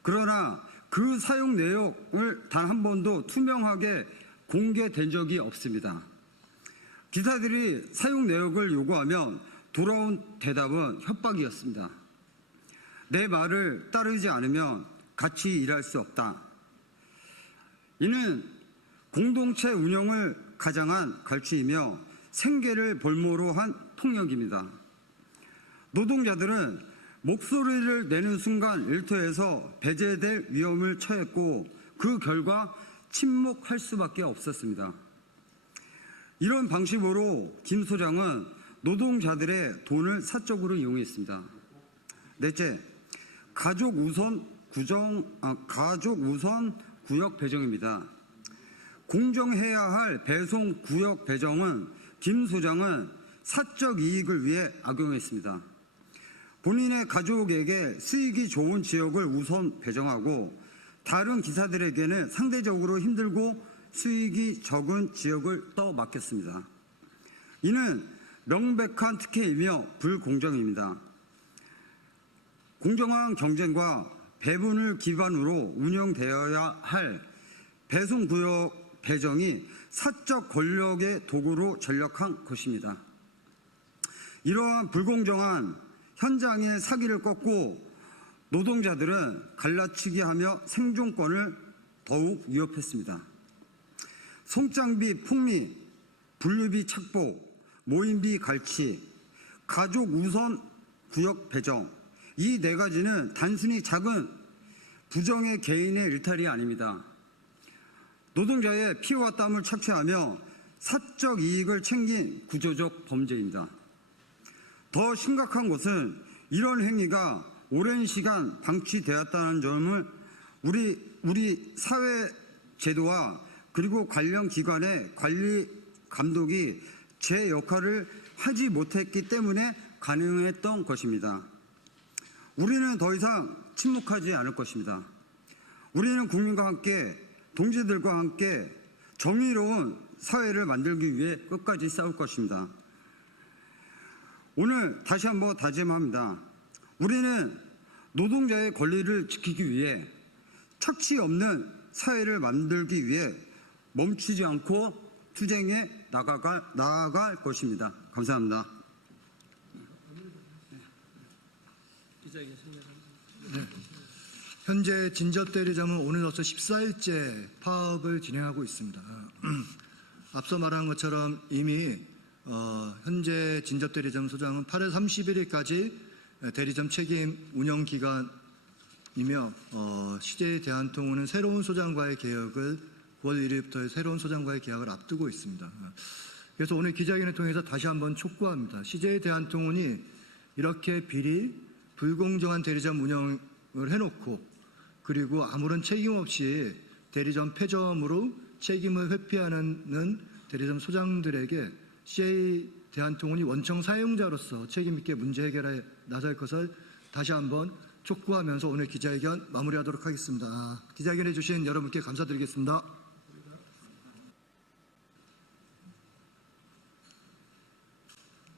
그러나 그 사용 내역을 단 한 번도 투명하게 공개된 적이 없습니다. 기사들이 사용 내역을 요구하면 돌아온 대답은 협박이었습니다. 내 말을 따르지 않으면 같이 일할 수 없다. 이는 공동체 운영을 가장한 갈취이며 생계를 볼모로 한 폭력입니다. 노동자들은 목소리를 내는 순간 일터에서 배제될 위험을 처했고 그 결과 침묵할 수밖에 없었습니다. 이런 방식으로 김 소장은 노동자들의 돈을 사적으로 이용했습니다. 넷째, 가족 우선 구역 배정입니다. 공정해야 할 배송 구역 배정은 김 소장은 사적 이익을 위해 악용했습니다. 본인의 가족에게 수익이 좋은 지역을 우선 배정하고 다른 기사들에게는 상대적으로 힘들고 수익이 적은 지역을 떠맡겼습니다. 이는 명백한 특혜이며 불공정입니다. 공정한 경쟁과 배분을 기반으로 운영되어야 할 배송구역 배정이 사적 권력의 도구로 전락한 것입니다. 이러한 불공정한 현장의 사기를 꺾고 노동자들은 갈라치기하며 생존권을 더욱 위협했습니다. 송장비 폭리, 분류비 착복, 모임비 갈취, 가족 우선 구역 배정, 이 네 가지는 단순히 작은 부정의 개인의 일탈이 아닙니다. 노동자의 피와 땀을 착취하며 사적 이익을 챙긴 구조적 범죄입니다. 더 심각한 것은 이런 행위가 오랜 시간 방치되었다는 점을 우리 사회 제도와 그리고 관련 기관의 관리 감독이 제 역할을 하지 못했기 때문에 가능했던 것입니다. 우리는 더 이상 침묵하지 않을 것입니다. 우리는 국민과 함께 동지들과 함께 정의로운 사회를 만들기 위해 끝까지 싸울 것입니다. 오늘 다시 한번 다짐합니다. 우리는 노동자의 권리를 지키기 위해 착취 없는 사회를 만들기 위해 멈추지 않고 투쟁해 나아갈 것입니다. 감사합니다. 현재 진저대리점은 오늘로써 14일째 파업을 진행하고 있습니다. 앞서 말한 것처럼 이미 현재 진저대리점 소장은 8월 31일까지 대리점 책임 운영 기간이며 CJ 대한통운은 새로운 소장과의 계약을 9월 1일부터 새로운 소장과의 계약을 앞두고 있습니다. 그래서 오늘 기자회견을 통해서 다시 한번 촉구합니다. CJ 대한통운이 이렇게 비리 불공정한 대리점 운영을 해놓고 그리고 아무런 책임 없이 대리점 폐점으로 책임을 회피하는 대리점 소장들에게 CJ 대한통운이 원청 사용자로서 책임 있게 문제 해결에 나설 것을 다시 한번 촉구하면서 오늘 기자회견 마무리하도록 하겠습니다. 기자회견해 주신 여러분께 감사드리겠습니다.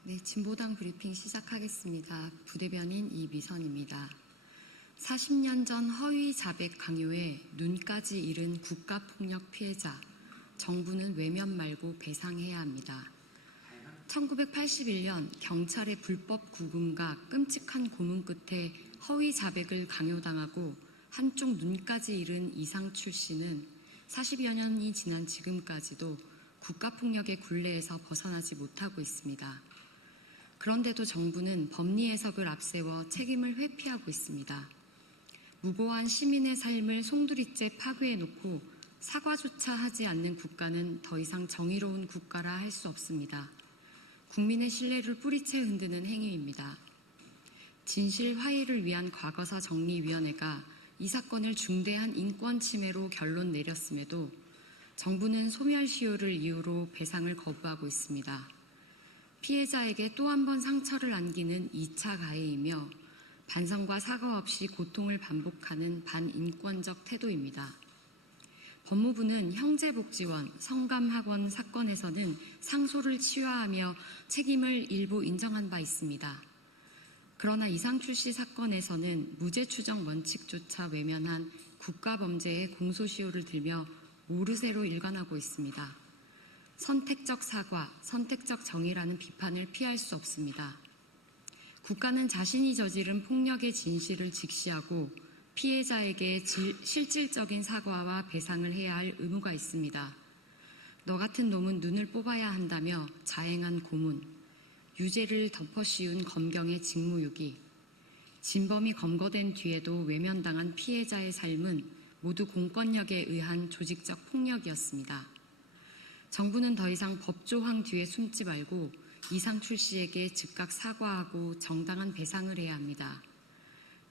네, 진보당 브리핑 시작하겠습니다. 부대변인 이미선입니다. 40년 전 허위 자백 강요에 눈까지 잃은 국가폭력 피해자, 정부는 외면 말고 배상해야 합니다. 1981년 경찰의 불법 구금과 끔찍한 고문 끝에 허위 자백을 강요당하고 한쪽 눈까지 잃은 이상출 씨는 40여 년이 지난 지금까지도 국가폭력의 굴레에서 벗어나지 못하고 있습니다. 그런데도 정부는 법리 해석을 앞세워 책임을 회피하고 있습니다. 무고한 시민의 삶을 송두리째 파괴해놓고 사과조차 하지 않는 국가는 더 이상 정의로운 국가라 할 수 없습니다. 국민의 신뢰를 뿌리채 흔드는 행위입니다. 진실 화해를 위한 과거사 정리위원회가 이 사건을 중대한 인권 침해로 결론 내렸음에도 정부는 소멸시효를 이유로 배상을 거부하고 있습니다. 피해자에게 또 한 번 상처를 안기는 2차 가해이며 반성과 사과 없이 고통을 반복하는 반인권적 태도입니다. 법무부는 형제복지원, 성감학원 사건에서는 상소를 취하하며 책임을 일부 인정한 바 있습니다. 그러나 이상출 씨 사건에서는 무죄 추정 원칙조차 외면한 국가범죄의 공소시효를 들며 모르쇠로 일관하고 있습니다. 선택적 사과, 선택적 정의라는 비판을 피할 수 없습니다. 국가는 자신이 저지른 폭력의 진실을 직시하고 피해자에게 실질적인 사과와 배상을 해야 할 의무가 있습니다. 너 같은 놈은 눈을 뽑아야 한다며 자행한 고문, 유죄를 덮어씌운 검경의 직무유기, 진범이 검거된 뒤에도 외면당한 피해자의 삶은 모두 공권력에 의한 조직적 폭력이었습니다. 정부는 더 이상 법조항 뒤에 숨지 말고 이상출 씨에게 즉각 사과하고 정당한 배상을 해야 합니다.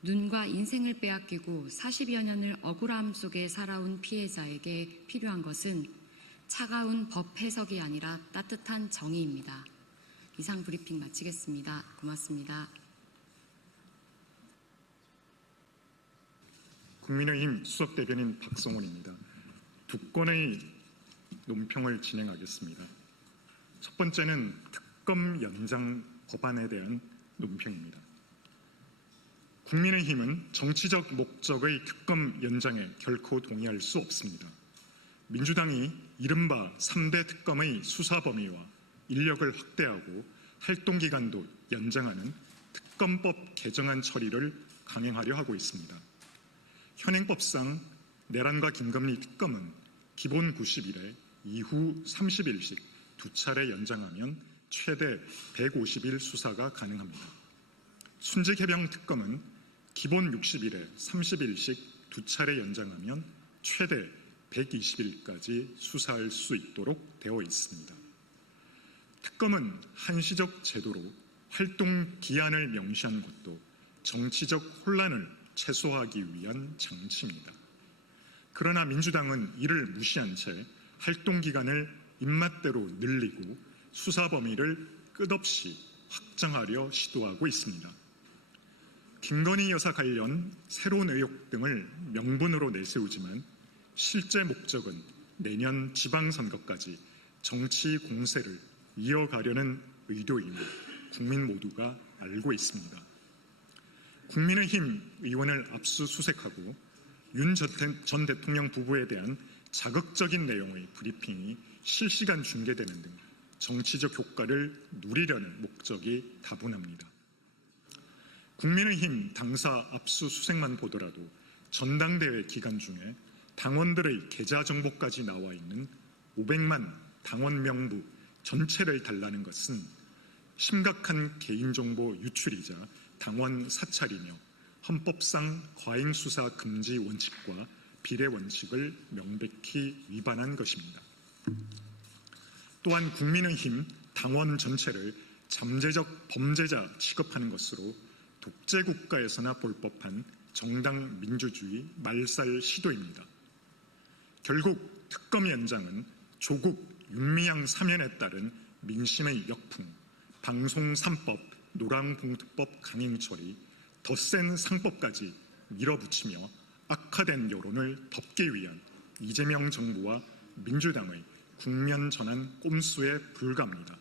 눈과 인생을 빼앗기고 40여 년을 억울함 속에 살아온 피해자에게 필요한 것은 차가운 법 해석이 아니라 따뜻한 정의입니다. 이상 브리핑 마치겠습니다. 고맙습니다. 국민의힘 수석대변인 박성원입니다. 두 건의 논평을 진행하겠습니다. 첫 번째는 특검 연장 법안에 대한 논평입니다. 국민의힘은 정치적 목적의 특검 연장에 결코 동의할 수 없습니다. 민주당이 이른바 3대 특검의 수사 범위와 인력을 확대하고 활동기간도 연장하는 특검법 개정안 처리를 강행하려 하고 있습니다. 현행법상 내란과 김건희 특검은 기본 90일에 이후 30일씩 두 차례 연장하면 최대 150일 수사가 가능합니다. 순직해병 특검은 기본 60일에 30일씩 두 차례 연장하면 최대 120일까지 수사할 수 있도록 되어 있습니다. 특검은 한시적 제도로 활동 기한을 명시한 것도 정치적 혼란을 최소화하기 위한 장치입니다. 그러나 민주당은 이를 무시한 채 활동 기간을 입맛대로 늘리고 수사 범위를 끝없이 확장하려 시도하고 있습니다. 김건희 여사 관련 새로운 의혹 등을 명분으로 내세우지만 실제 목적은 내년 지방선거까지 정치 공세를 이어가려는 의도임을 국민 모두가 알고 있습니다. 국민의힘 의원을 압수수색하고 윤 전 대통령 부부에 대한 자극적인 내용의 브리핑이 실시간 중계되는 등 정치적 효과를 누리려는 목적이 다분합니다. 국민의힘 당사 압수수색만 보더라도 전당대회 기간 중에 당원들의 계좌 정보까지 나와 있는 500만 당원 명부 전체를 달라는 것은 심각한 개인정보 유출이자 당원 사찰이며 헌법상 과잉수사 금지 원칙과 비례 원칙을 명백히 위반한 것입니다. 또한 국민의힘 당원 전체를 잠재적 범죄자 취급하는 것으로 독재국가에서나 볼 법한 정당 민주주의 말살 시도입니다. 결국 특검 연장은 조국 윤미향 사면에 따른 민심의 역풍, 방송 3법, 노랑봉투법 강행 처리, 더 센 상법까지 밀어붙이며 악화된 여론을 덮기 위한 이재명 정부와 민주당의 국면 전환 꼼수에 불과합니다.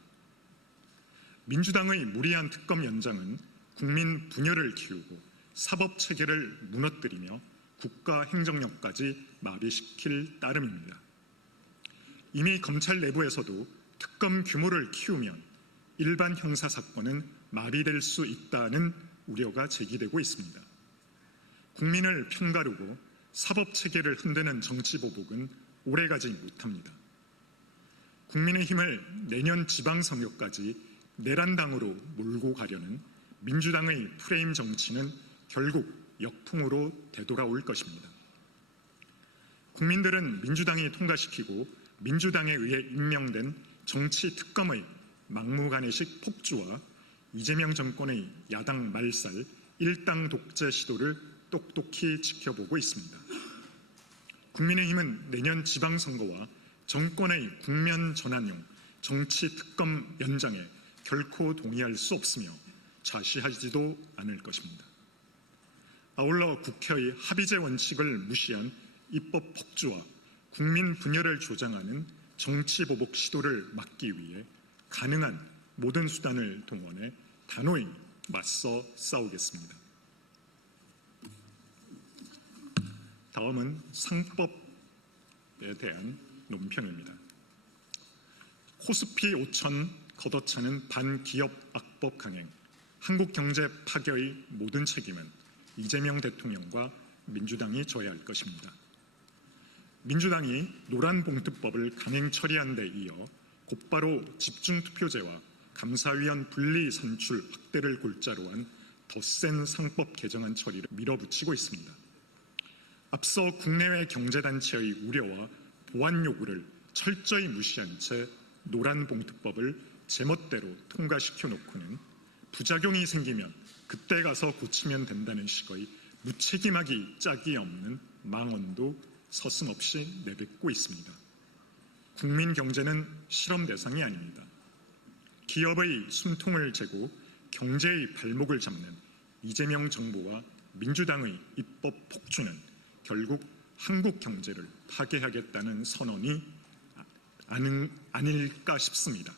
민주당의 무리한 특검 연장은 국민 분열을 키우고 사법 체계를 무너뜨리며 국가 행정력까지 마비시킬 따름입니다. 이미 검찰 내부에서도 특검 규모를 키우면 일반 형사 사건은 마비될 수 있다는 우려가 제기되고 있습니다. 국민을 편가르고 사법 체계를 흔드는 정치 보복은 오래가지 못합니다. 국민의힘을 내년 지방선거까지 내란당으로 몰고 가려는 민주당의 프레임 정치는 결국 역풍으로 되돌아올 것입니다. 국민들은 민주당이 통과시키고 민주당에 의해 임명된 정치 특검의 막무가내식 폭주와 이재명 정권의 야당 말살, 일당 독재 시도를 똑똑히 지켜보고 있습니다. 국민의힘은 내년 지방선거와 정권의 국면 전환용 정치 특검 연장에 결코 동의할 수 없으며 좌시하지도 않을 것입니다. 아울러 국회의 합의제 원칙을 무시한 입법 폭주와 국민 분열을 조장하는 정치 보복 시도를 막기 위해 가능한 모든 수단을 동원해 단호히 맞서 싸우겠습니다. 다음은 상법에 대한 논평입니다. 코스피 5천 걷어차는 반기업 악법 강행, 한국 경제 파괴의 모든 책임은 이재명 대통령과 민주당이 져야 할 것입니다. 민주당이 노란봉투법을 강행 처리한 데 이어 곧바로 집중투표제와 감사위원 분리 선출 확대를 골자로 한 더 센 상법 개정안 처리를 밀어붙이고 있습니다. 앞서 국내외 경제단체의 우려와 보완 요구를 철저히 무시한 채 노란봉투법을 제멋대로 통과시켜 놓고는 부작용이 생기면 그때 가서 고치면 된다는 식의 무책임하기 짝이 없는 망언도 서슴없이 내뱉고 있습니다. 국민 경제는 실험 대상이 아닙니다. 기업의 숨통을 재고 경제의 발목을 잡는 이재명 정부와 민주당의 입법 폭주는 결국 한국 경제를 파괴하겠다는 선언이 아닐까 싶습니다.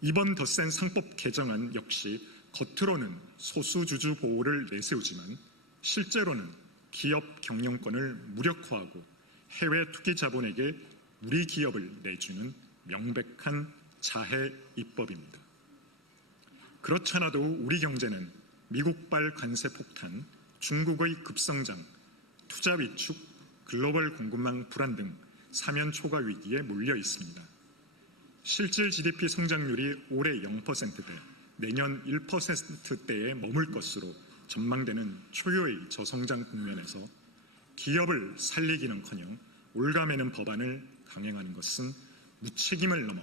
이번 더 센 상법 개정안 역시 겉으로는 소수주주 보호를 내세우지만 실제로는 기업 경영권을 무력화하고 해외 투기 자본에게 우리 기업을 내주는 명백한 자해 입법입니다. 그렇잖아도 우리 경제는 미국발 관세 폭탄, 중국의 급성장, 투자 위축, 글로벌 공급망 불안 등 사면 초과 위기에 몰려 있습니다. 실질 GDP 성장률이 올해 0%대 내년 1%대에 머물 것으로 전망되는 초유의 저성장 국면에서 기업을 살리기는커녕 올가매는 법안을 강행하는 것은 무책임을 넘어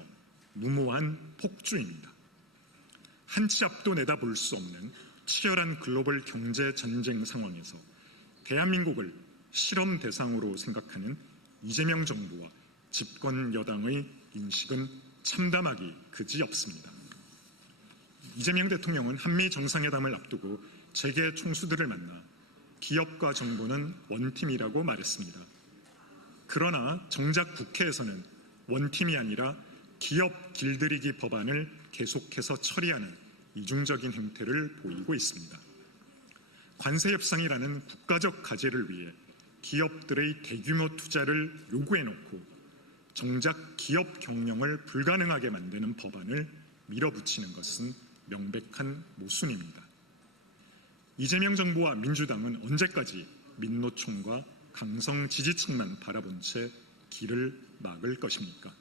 무모한 폭주입니다. 한 치 앞도 내다볼 수 없는 치열한 글로벌 경제 전쟁 상황에서 대한민국을 실험 대상으로 생각하는 이재명 정부와 집권 여당의 인식은 참담하기 그지없습니다. 이재명 대통령은 한미 정상회담을 앞두고 재계 총수들을 만나 기업과 정부는 원팀이라고 말했습니다. 그러나 정작 국회에서는 원팀이 아니라 기업 길들이기 법안을 계속해서 처리하는 이중적인 행태를 보이고 있습니다. 관세 협상이라는 국가적 과제를 위해 기업들의 대규모 투자를 요구해놓고 정작 기업 경영을 불가능하게 만드는 법안을 밀어붙이는 것은 명백한 모순입니다. 이재명 정부와 민주당은 언제까지 민노총과 강성 지지층만 바라본 채 길을 막을 것입니까?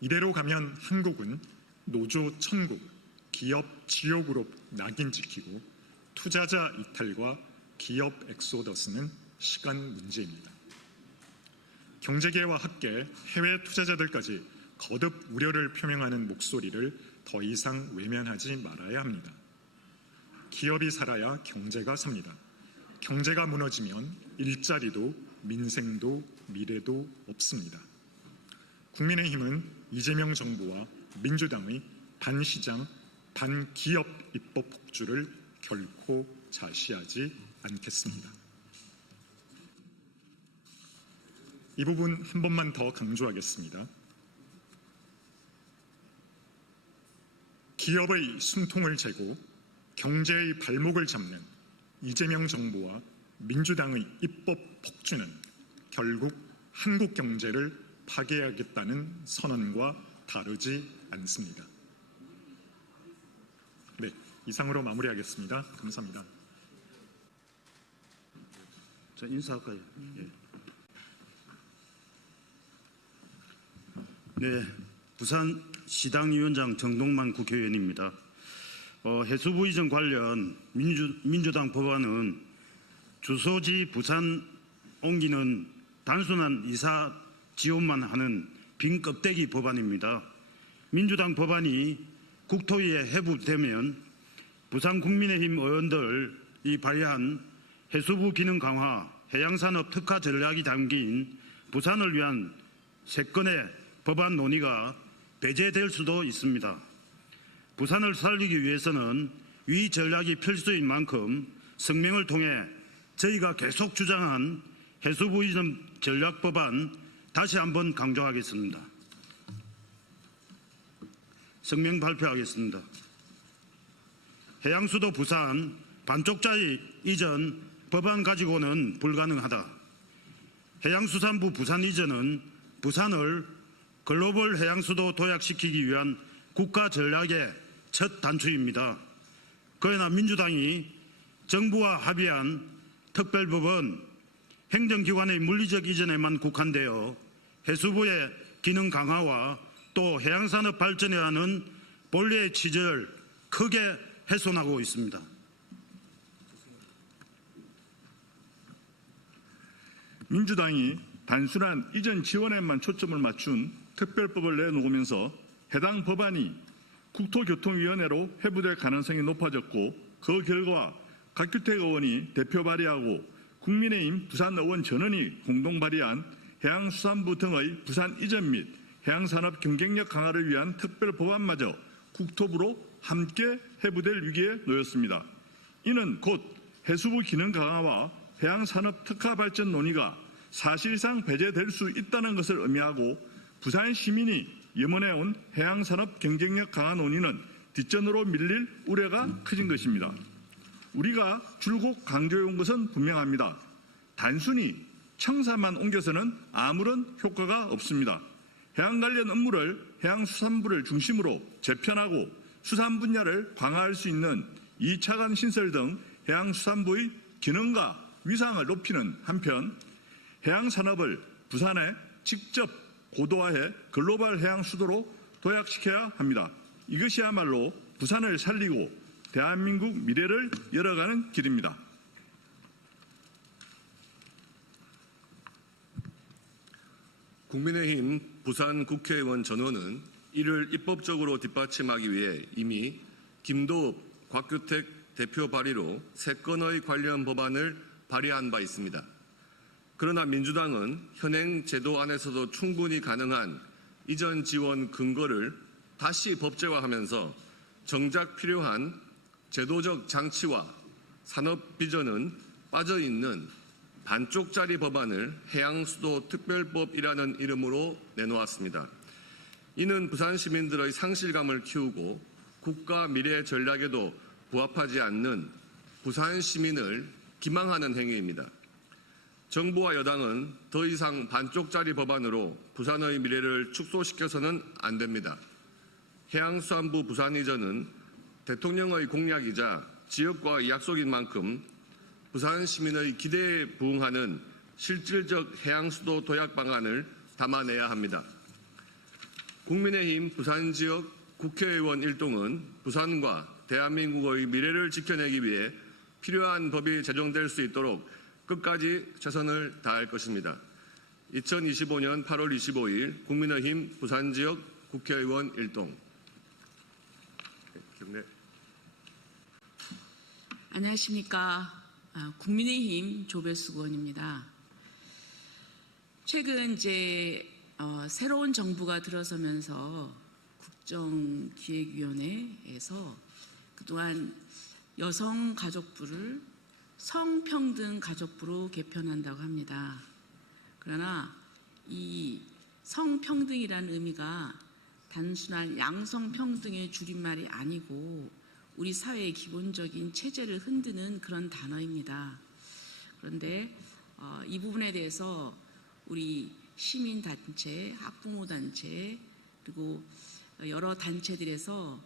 이대로 가면 한국은 노조 천국, 기업 지옥으로 낙인 찍히고 투자자 이탈과 기업 엑소더스는 시간 문제입니다. 경제계와 학계, 해외 투자자들까지 거듭 우려를 표명하는 목소리를 더 이상 외면하지 말아야 합니다. 기업이 살아야 경제가 삽니다. 경제가 무너지면 일자리도 민생도 미래도 없습니다. 국민의힘은 이재명 정부와 민주당의 반시장, 반기업 입법 폭주를 결코 좌시하지 않겠습니다. 이 부분 한 번만 더 강조하겠습니다. 기업의 숨통을 재고 경제의 발목을 잡는 이재명 정부와 민주당의 입법 폭주는 결국 한국 경제를 파괴하겠다는 선언과 다르지 않습니다. 이상으로 마무리하겠습니다. 감사합니다. 자, 인사할까요? 예. 네, 부산 시당위원장 정동만 국회의원입니다. 해수부 이전 관련 민주당 법안은 주소지 부산 옮기는 단순한 이사 지원만 하는 빈 껍데기 법안입니다. 민주당 법안이 국토위에 회부되면 부산 국민의힘 의원들이 발의한 해수부 기능 강화, 해양산업 특화 전략이 담긴 부산을 위한 3건의 법안 논의가 배제될 수도 있습니다. 부산을 살리기 위해서는 위 전략이 필수인 만큼 성명을 통해 저희가 계속 주장한 해수부 이전 전략법안 다시 한번 강조하겠습니다. 성명 발표하겠습니다. 해양수도 부산 반쪽짜리 이전 법안 가지고는 불가능하다. 해양수산부 부산 이전은 부산을 글로벌 해양수도 도약시키기 위한 국가 전략의 첫 단추입니다. 그러나 민주당이 정부와 합의한 특별법은 행정기관의 물리적 이전에만 국한되어 해수부의 기능 강화와 또 해양산업 발전에 하는 본래의 취지를 크게 훼손하고 있습니다. 민주당이 단순한 이전 지원에만 초점을 맞춘 특별법을 내놓으면서 해당 법안이 국토교통위원회로 회부될 가능성이 높아졌고 그 결과 박규택 의원이 대표 발의하고 국민의힘 부산 의원 전원이 공동 발의한 해양수산부 등의 부산 이전 및 해양산업 경쟁력 강화를 위한 특별법안마저 국토부로 함께 회부될 위기에 놓였습니다. 이는 곧 해수부 기능 강화와 해양산업 특화 발전 논의가 사실상 배제될 수 있다는 것을 의미하고 부산 시민이 염원해온 해양산업 경쟁력 강화 논의는 뒷전으로 밀릴 우려가 커진 것입니다. 우리가 줄곧 강조해온 것은 분명합니다. 단순히 청사만 옮겨서는 아무런 효과가 없습니다. 해양 관련 업무를 해양수산부를 중심으로 재편하고 수산 분야를 강화할 수 있는 2차관 신설 등 해양수산부의 기능과 위상을 높이는 한편 해양산업을 부산에 직접 고도화해 글로벌 해양수도로 도약시켜야 합니다. 이것이야말로 부산을 살리고 대한민국 미래를 열어가는 길입니다. 국민의힘 부산 국회의원 전원은 이를 입법적으로 뒷받침하기 위해 이미 김도읍, 곽규택 대표 발의로 3건의 관련 법안을 발의한 바 있습니다. 그러나 민주당은 현행 제도 안에서도 충분히 가능한 이전 지원 근거를 다시 법제화하면서 정작 필요한 제도적 장치와 산업 비전은 빠져있는 반쪽짜리 법안을 해양수도 특별법이라는 이름으로 내놓았습니다. 이는 부산 시민들의 상실감을 키우고 국가 미래 전략에도 부합하지 않는 부산 시민을 기망하는 행위입니다. 정부와 여당은 더 이상 반쪽짜리 법안으로 부산의 미래를 축소시켜서는 안 됩니다. 해양수산부 부산 이전은 대통령의 공약이자 지역과의 약속인 만큼 부산 시민의 기대에 부응하는 실질적 해양수도 도약 방안을 담아내야 합니다. 국민의힘 부산지역 국회의원 일동은 부산과 대한민국의 미래를 지켜내기 위해 필요한 법이 제정될 수 있도록 끝까지 최선을 다할 것입니다. 2025년 8월 25일 국민의힘 부산지역 국회의원 일동. 안녕하십니까. 국민의힘 조배숙 의원입니다. 최근 새로운 정부가 들어서면서 국정기획위원회에서 그동안 여성가족부를 성평등가족부로 개편한다고 합니다. 그러나 이 성평등이라는 의미가 단순한 양성평등의 줄임말이 아니고 우리 사회의 기본적인 체제를 흔드는 그런 단어입니다. 그런데 이 부분에 대해서 우리 시민단체, 학부모단체 그리고 여러 단체들에서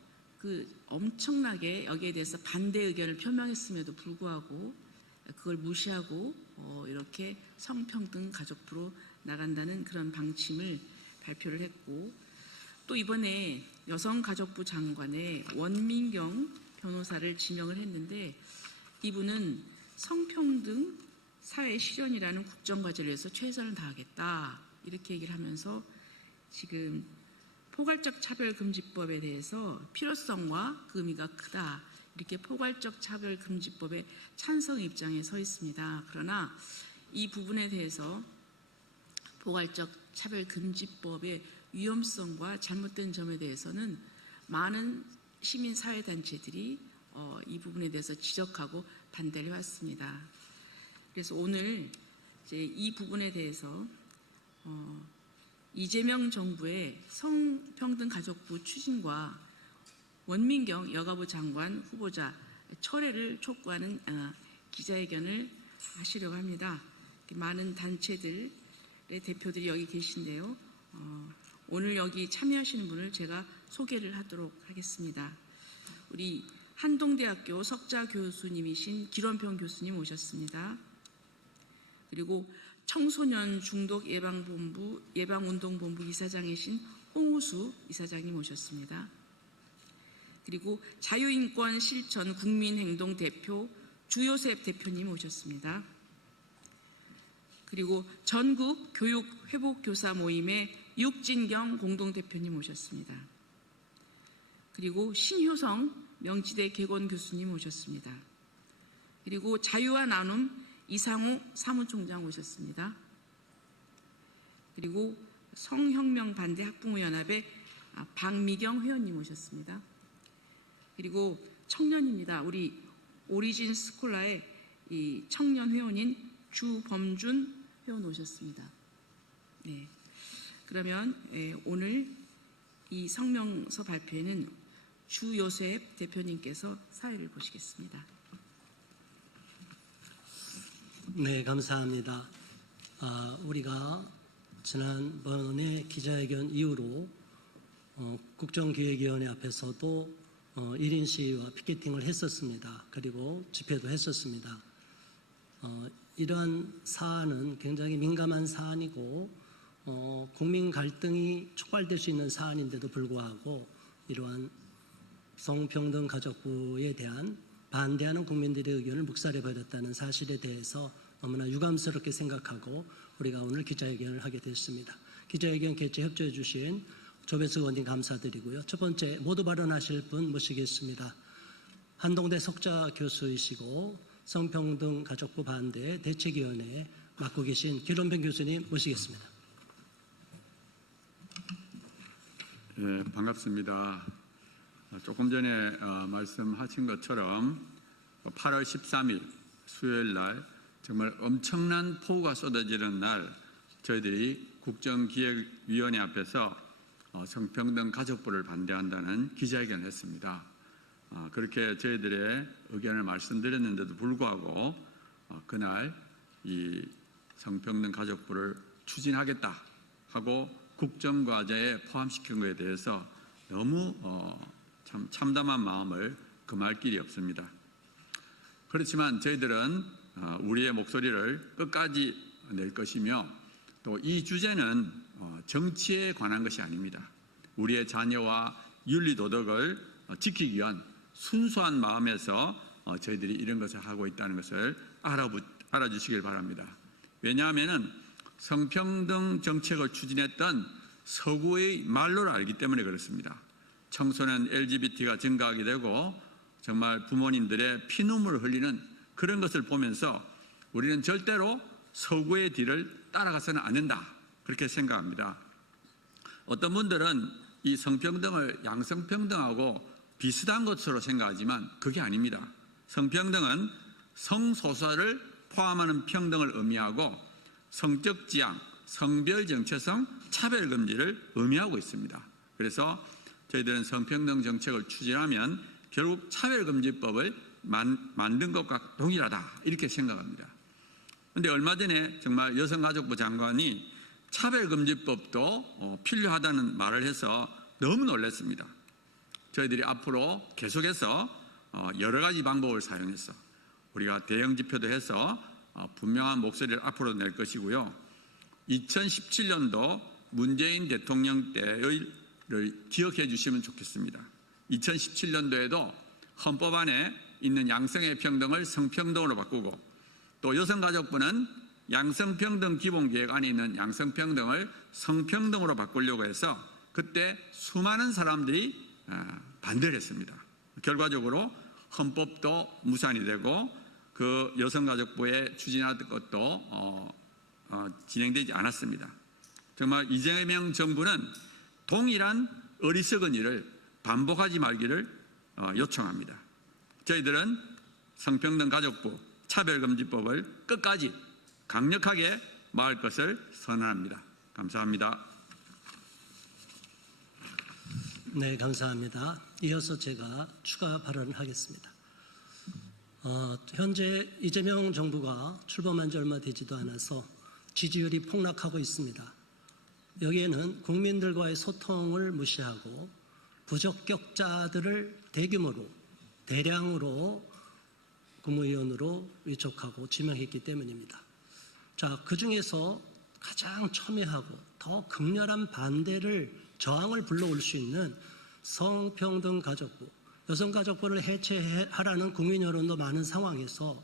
엄청나게 여기에 대해서 반대 의견을 표명했음에도 불구하고 그걸 무시하고 이렇게 성평등 가족부로 나간다는 그런 방침을 발표를 했고, 또 이번에 여성가족부 장관에 원민경 변호사를 지명을 했는데, 이분은 성평등 사회 실현이라는 국정과제를 위해서 최선을 다하겠다 이렇게 얘기를 하면서 지금 포괄적 차별금지법에 대해서 필요성과 그 의미가 크다, 이렇게 포괄적 차별금지법에 찬성 입장에 서 있습니다. 그러나 이 부분에 대해서 포괄적 차별금지법의 위험성과 잘못된 점에 대해서는 많은 시민사회단체들이 이 부분에 대해서 지적하고 반대를 해왔습니다. 그래서 오늘 이제 이 부분에 대해서 이재명 정부의 성평등 가족부 추진과 원민경 여가부 장관 후보자 철회를 촉구하는 기자회견을 하시려고 합니다. 많은 단체들의 대표들이 여기 계신데요. 오늘 여기 참여하시는 분을 제가 소개를 하도록 하겠습니다. 우리 한동대학교 석좌 교수님이신 길원평 교수님 오셨습니다. 그리고 청소년 중독 예방운동본부 이사장이신 홍우수 이사장님 오셨습니다. 그리고 자유인권 실천 국민행동 대표 주요셉 대표님 오셨습니다. 그리고 전국 교육회복교사 모임의 육진경 공동대표님 오셨습니다. 그리고 신효성 명지대 개건 교수님 오셨습니다. 그리고 자유와 나눔 이상호 사무총장 오셨습니다. 그리고 성혁명 반대 학부모연합의 박미경 회원님 오셨습니다. 그리고 청년입니다. 우리 오리진 스콜라의 이 청년 회원인 주범준 회원 오셨습니다. 네. 그러면 오늘 이 성명서 발표에는 주요셉 대표님께서 사회를 보시겠습니다. 네, 감사합니다. 우리가 지난번에 기자회견 이후로 국정기획위원회 앞에서도 1인 시위와 피켓팅을 했었습니다. 그리고 집회도 했었습니다. 이러한 사안은 굉장히 민감한 사안이고 국민 갈등이 촉발될 수 있는 사안인데도 불구하고 이러한 성평등 가족부에 대한 반대하는 국민들의 의견을 묵살해버렸다는 사실에 대해서 너무나 유감스럽게 생각하고 우리가 오늘 기자회견을 하게 됐습니다. 기자회견 개최 협조해 주신 조배수 의원님 감사드리고요. 첫 번째 모두 발언하실 분 모시겠습니다. 한동대 석좌 교수이시고 성평등 가족부 반대 대책위원회에 맡고 계신 길원평 교수님 모시겠습니다. 네, 반갑습니다. 조금 전에 말씀하신 것처럼 8월 13일 수요일 날 정말 엄청난 폭우가 쏟아지는 날 저희들이 국정기획위원회 앞에서 성평등 가족부를 반대한다는 기자회견을 했습니다. 그렇게 저희들의 의견을 말씀드렸는데도 불구하고 그날 이 성평등 가족부를 추진하겠다 하고 국정과제에 포함시킨 것에 대해서 너무 참 참담한 마음을 금할 길이 없습니다. 그렇지만 저희들은 우리의 목소리를 끝까지 낼 것이며 또 이 주제는 정치에 관한 것이 아닙니다. 우리의 자녀와 윤리도덕을 지키기 위한 순수한 마음에서 저희들이 이런 것을 하고 있다는 것을 알아주시길 바랍니다. 왜냐하면 성평등 정책을 추진했던 서구의 말로를 알기 때문에 그렇습니다. 청소년 LGBT가 증가하게 되고 정말 부모님들의 피눈물을 흘리는 그런 것을 보면서 우리는 절대로 서구의 뒤를 따라가서는 안 된다 그렇게 생각합니다. 어떤 분들은 이 성평등을 양성평등하고 비슷한 것으로 생각하지만 그게 아닙니다. 성평등은 성소수를 포함하는 평등을 의미하고 성적 지향, 성별 정체성, 차별금지를 의미하고 있습니다. 그래서 저희들은 성평등 정책을 추진하면 결국 차별금지법을 만든 것과 동일하다 이렇게 생각합니다. 그런데 얼마 전에 정말 여성가족부 장관이 차별금지법도 필요하다는 말을 해서 너무 놀랐습니다. 저희들이 앞으로 계속해서 여러 가지 방법을 사용해서 우리가 대형 집회도 해서 분명한 목소리를 앞으로 낼 것이고요. 2017년도 문재인 대통령 때를 기억해 주시면 좋겠습니다. 2017년도에도 헌법 안에 있는 양성의 평등을 성평등으로 바꾸고 또 여성가족부는 양성평등 기본계획 안에 있는 양성평등을 성평등으로 바꾸려고 해서 그때 수많은 사람들이 반대를 했습니다. 결과적으로 헌법도 무산이 되고 그 여성가족부에 추진하던 것도 진행되지 않았습니다. 정말 이재명 정부는 동일한 어리석은 일을 반복하지 말기를 요청합니다. 저희들은 성평등 가족부 차별금지법을 끝까지 강력하게 막을 것을 선언합니다. 감사합니다. 네, 감사합니다. 이어서 제가 추가 발언을 하겠습니다. 현재 이재명 정부가 출범한 지 얼마 되지도 않아서 지지율이 폭락하고 있습니다. 여기에는 국민들과의 소통을 무시하고 부적격자들을 대량으로 국무위원으로 위촉하고 지명했기 때문입니다. 자, 그 중에서 가장 첨예하고 더 극렬한 반대를 저항을 불러올 수 있는 성평등 가족부, 여성가족부를 해체하라는 국민 여론도 많은 상황에서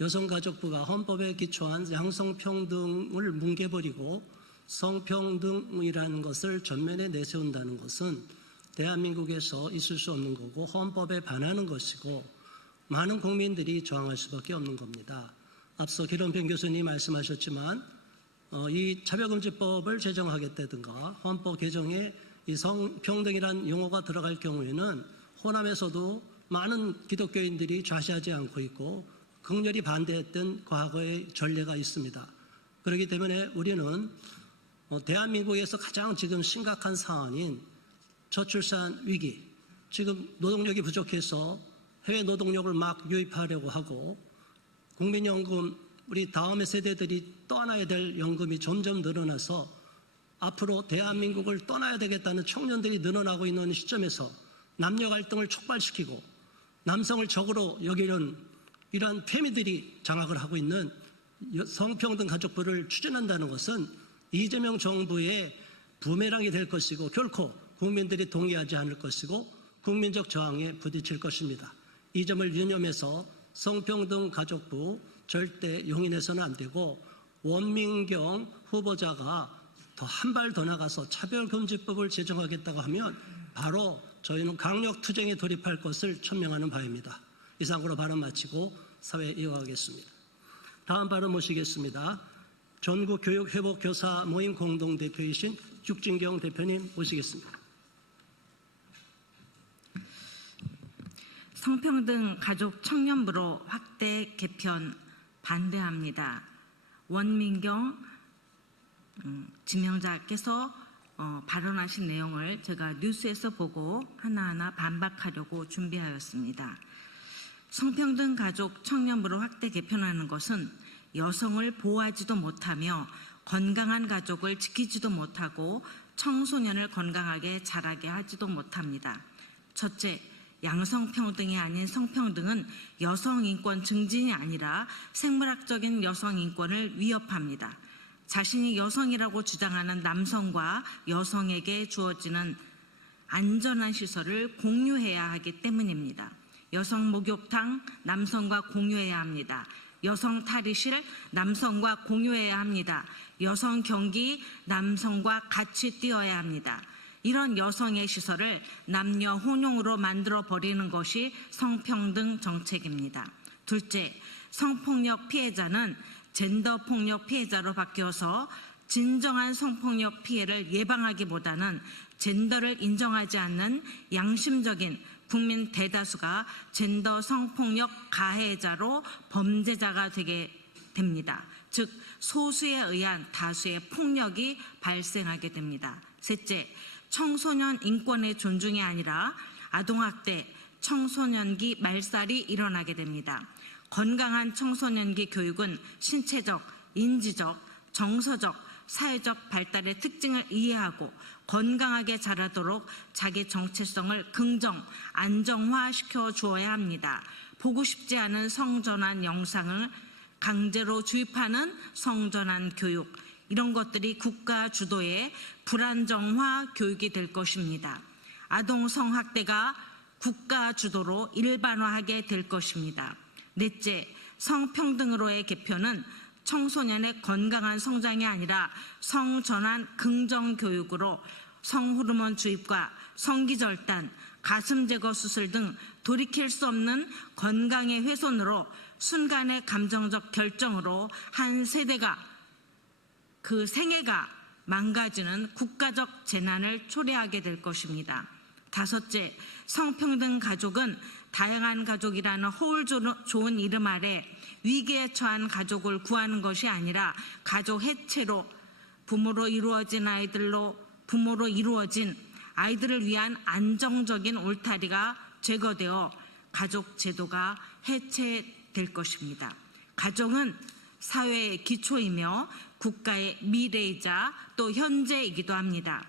여성가족부가 헌법에 기초한 양성평등을 뭉개버리고 성평등이라는 것을 전면에 내세운다는 것은 대한민국에서 있을 수 없는 거고 헌법에 반하는 것이고 많은 국민들이 저항할 수밖에 없는 겁니다. 앞서 기론평 교수님 말씀하셨지만 이 차별금지법을 제정하겠다든가 헌법 개정에 이 성평등이라는 용어가 들어갈 경우에는 호남에서도 많은 기독교인들이 좌시하지 않고 있고 극렬히 반대했던 과거의 전례가 있습니다. 그렇기 때문에 우리는 대한민국에서 가장 지금 심각한 사안인 저출산 위기, 지금 노동력이 부족해서 해외 노동력을 막 유입하려고 하고 국민연금, 우리 다음의 세대들이 떠나야 될 연금이 점점 늘어나서 앞으로 대한민국을 떠나야 되겠다는 청년들이 늘어나고 있는 시점에서 남녀 갈등을 촉발시키고 남성을 적으로 여기는 이러한 패미들이 장악을 하고 있는 성평등 가족부를 추진한다는 것은 이재명 정부의 부메랑이 될 것이고 결코 국민들이 동의하지 않을 것이고 국민적 저항에 부딪힐 것입니다. 이 점을 유념해서 성평등 가족부 절대 용인해서는 안 되고 원민경 후보자가 더 한 발 더 나가서 차별금지법을 제정하겠다고 하면 바로 저희는 강력투쟁에 돌입할 것을 천명하는 바입니다. 이상으로 발언 마치고 사회 이어가겠습니다. 다음 발언 모시겠습니다. 전국교육회복교사 모임 공동대표이신 육진경 대표님 모시겠습니다. 성평등 가족 청년부로 확대 개편 반대합니다. 원민경 지명자께서 발언하신 내용을 제가 뉴스에서 보고 하나하나 반박하려고 준비하였습니다. 성평등 가족 청년부로 확대 개편하는 것은 여성을 보호하지도 못하며 건강한 가족을 지키지도 못하고 청소년을 건강하게 자라게 하지도 못합니다. 첫째, 양성평등이 아닌 성평등은 여성인권 증진이 아니라 생물학적인 여성인권을 위협합니다. 자신이 여성이라고 주장하는 남성과 여성에게 주어지는 안전한 시설을 공유해야 하기 때문입니다. 여성 목욕탕, 남성과 공유해야 합니다. 여성 탈의실, 남성과 공유해야 합니다. 여성 경기, 남성과 같이 뛰어야 합니다. 이런 여성의 시설을 남녀 혼용으로 만들어 버리는 것이 성평등 정책입니다. 둘째, 성폭력 피해자는 젠더폭력 피해자로 바뀌어서 진정한 성폭력 피해를 예방하기보다는 젠더를 인정하지 않는 양심적인 국민 대다수가 젠더 성폭력 가해자로 범죄자가 되게 됩니다. 즉 소수에 의한 다수의 폭력이 발생하게 됩니다. 셋째, 청소년 인권의 존중이 아니라 아동학대, 청소년기 말살이 일어나게 됩니다. 건강한 청소년기 교육은 신체적, 인지적, 정서적, 사회적 발달의 특징을 이해하고 건강하게 자라도록 자기 정체성을 긍정, 안정화시켜 주어야 합니다. 보고 싶지 않은 성전환 영상을 강제로 주입하는 성전환 교육, 이런 것들이 국가 주도의 불안정화 교육이 될 것입니다. 아동 성학대가 국가 주도로 일반화하게 될 것입니다. 넷째, 성평등으로의 개편은 청소년의 건강한 성장이 아니라 성전환 긍정교육으로 성호르몬 주입과 성기절단, 가슴 제거 수술 등 돌이킬 수 없는 건강의 훼손으로 순간의 감정적 결정으로 한 세대가 그 생애가 망가지는 국가적 재난을 초래하게 될 것입니다. 다섯째, 성평등 가족은 다양한 가족이라는 허울 좋은 이름 아래 위기에 처한 가족을 구하는 것이 아니라 가족 해체로 부모로 이루어진 아이들을 위한 안정적인 울타리가 제거되어 가족 제도가 해체될 것입니다. 가정은 사회의 기초이며 국가의 미래이자 또 현재이기도 합니다.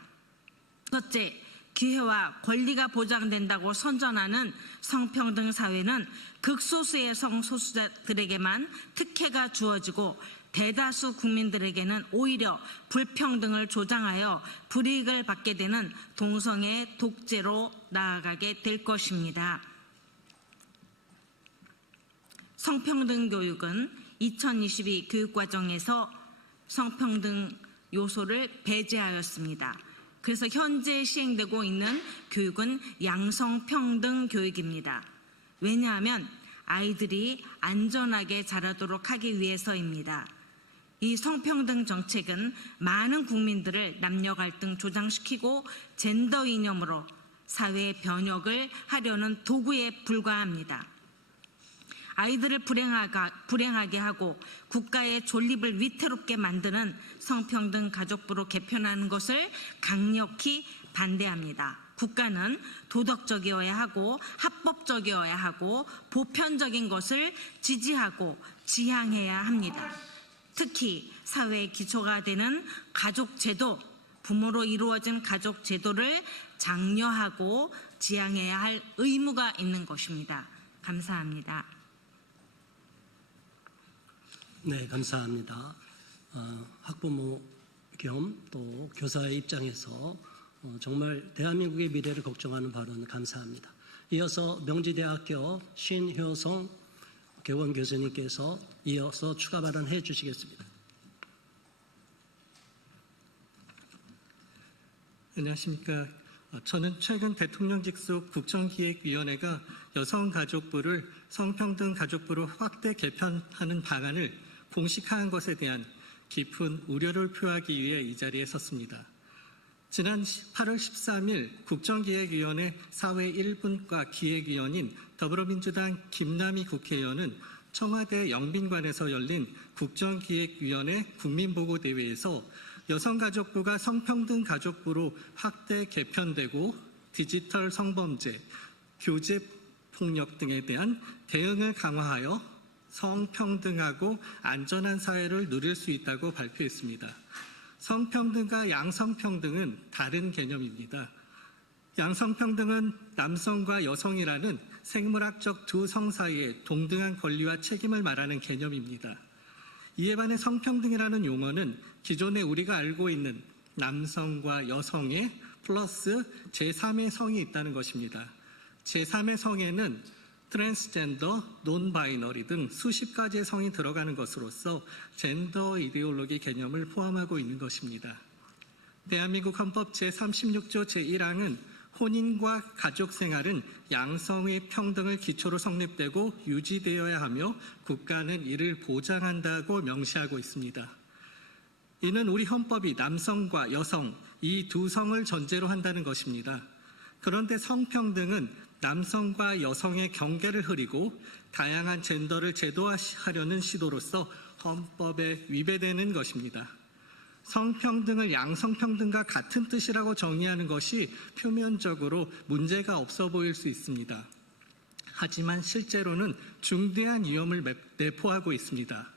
첫째, 기회와 권리가 보장된다고 선전하는 성평등 사회는 극소수의 성소수자들에게만 특혜가 주어지고 대다수 국민들에게는 오히려 불평등을 조장하여 불이익을 받게 되는 동성애 독재로 나아가게 될 것입니다. 성평등 교육은 2022 교육과정에서 성평등 요소를 배제하였습니다. 그래서 현재 시행되고 있는 교육은 양성평등 교육입니다. 왜냐하면 아이들이 안전하게 자라도록 하기 위해서입니다. 이 성평등 정책은 많은 국민들을 남녀 갈등 조장시키고 젠더 이념으로 사회 변혁을 하려는 도구에 불과합니다. 아이들을 불행하게 하고 국가의 존립을 위태롭게 만드는 성평등 가족부로 개편하는 것을 강력히 반대합니다. 국가는 도덕적이어야 하고 합법적이어야 하고 보편적인 것을 지지하고 지향해야 합니다. 특히 사회의 기초가 되는 가족제도, 부모로 이루어진 가족제도를 장려하고 지향해야 할 의무가 있는 것입니다. 감사합니다. 네, 감사합니다. 학부모 겸 또 교사의 입장에서 정말 대한민국의 미래를 걱정하는 발언 감사합니다. 이어서 명지대학교 신효성 개원 교수님께서 이어서 추가 발언해 주시겠습니다. 안녕하십니까. 저는 최근 대통령 직속 국정기획위원회가 여성가족부를 성평등 가족부로 확대 개편하는 방안을 공식화한 것에 대한 깊은 우려를 표하기 위해 이 자리에 섰습니다. 지난 8월 13일 국정기획위원회 사회 1분과 기획위원인 더불어민주당 김남희 국회의원은 청와대 영빈관에서 열린 국정기획위원회 국민보고대회에서 여성가족부가 성평등 가족부로 확대 개편되고 디지털 성범죄, 교제폭력 등에 대한 대응을 강화하여 성평등하고 안전한 사회를 누릴 수 있다고 발표했습니다. 성평등과 양성평등은 다른 개념입니다. 양성평등은 남성과 여성이라는 생물학적 두 성 사이의 동등한 권리와 책임을 말하는 개념입니다. 이에 반해 성평등이라는 용어는 기존에 우리가 알고 있는 남성과 여성의 플러스 제3의 성이 있다는 것입니다. 제3의 성에는 트랜스젠더, 논바이너리 등 수십 가지의 성이 들어가는 것으로서 젠더 이데올로기 개념을 포함하고 있는 것입니다. 대한민국 헌법 제36조 제1항은 혼인과 가족 생활은 양성의 평등을 기초로 성립되고 유지되어야 하며 국가는 이를 보장한다고 명시하고 있습니다. 이는 우리 헌법이 남성과 여성 이 두 성을 전제로 한다는 것입니다. 그런데 성평등은 남성과 여성의 경계를 흐리고 다양한 젠더를 제도화하려는 시도로서 헌법에 위배되는 것입니다. 성평등을 양성평등과 같은 뜻이라고 정의하는 것이 표면적으로 문제가 없어 보일 수 있습니다. 하지만 실제로는 중대한 위험을 내포하고 있습니다.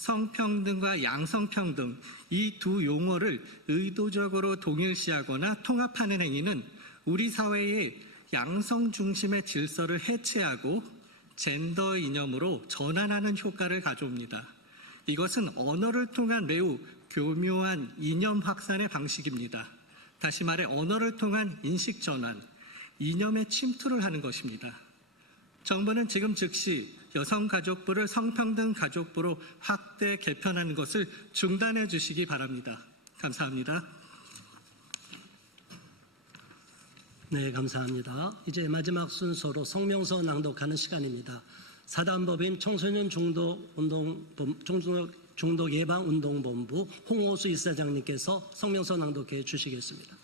성평등과 양성평등 이 두 용어를 의도적으로 동일시하거나 통합하는 행위는 우리 사회의 양성 중심의 질서를 해체하고 젠더 이념으로 전환하는 효과를 가져옵니다. 이것은 언어를 통한 매우 교묘한 이념 확산의 방식입니다. 다시 말해 언어를 통한 인식 전환, 이념의 침투를 하는 것입니다. 정부는 지금 즉시 여성가족부를 성평등 가족부로 확대 개편하는 것을 중단해 주시기 바랍니다. 감사합니다. 네, 감사합니다. 이제 마지막 순서로 성명서 낭독하는 시간입니다. 사단법인 청소년 중독 예방 운동본부 홍호수 이사장님께서 성명서 낭독해 주시겠습니다.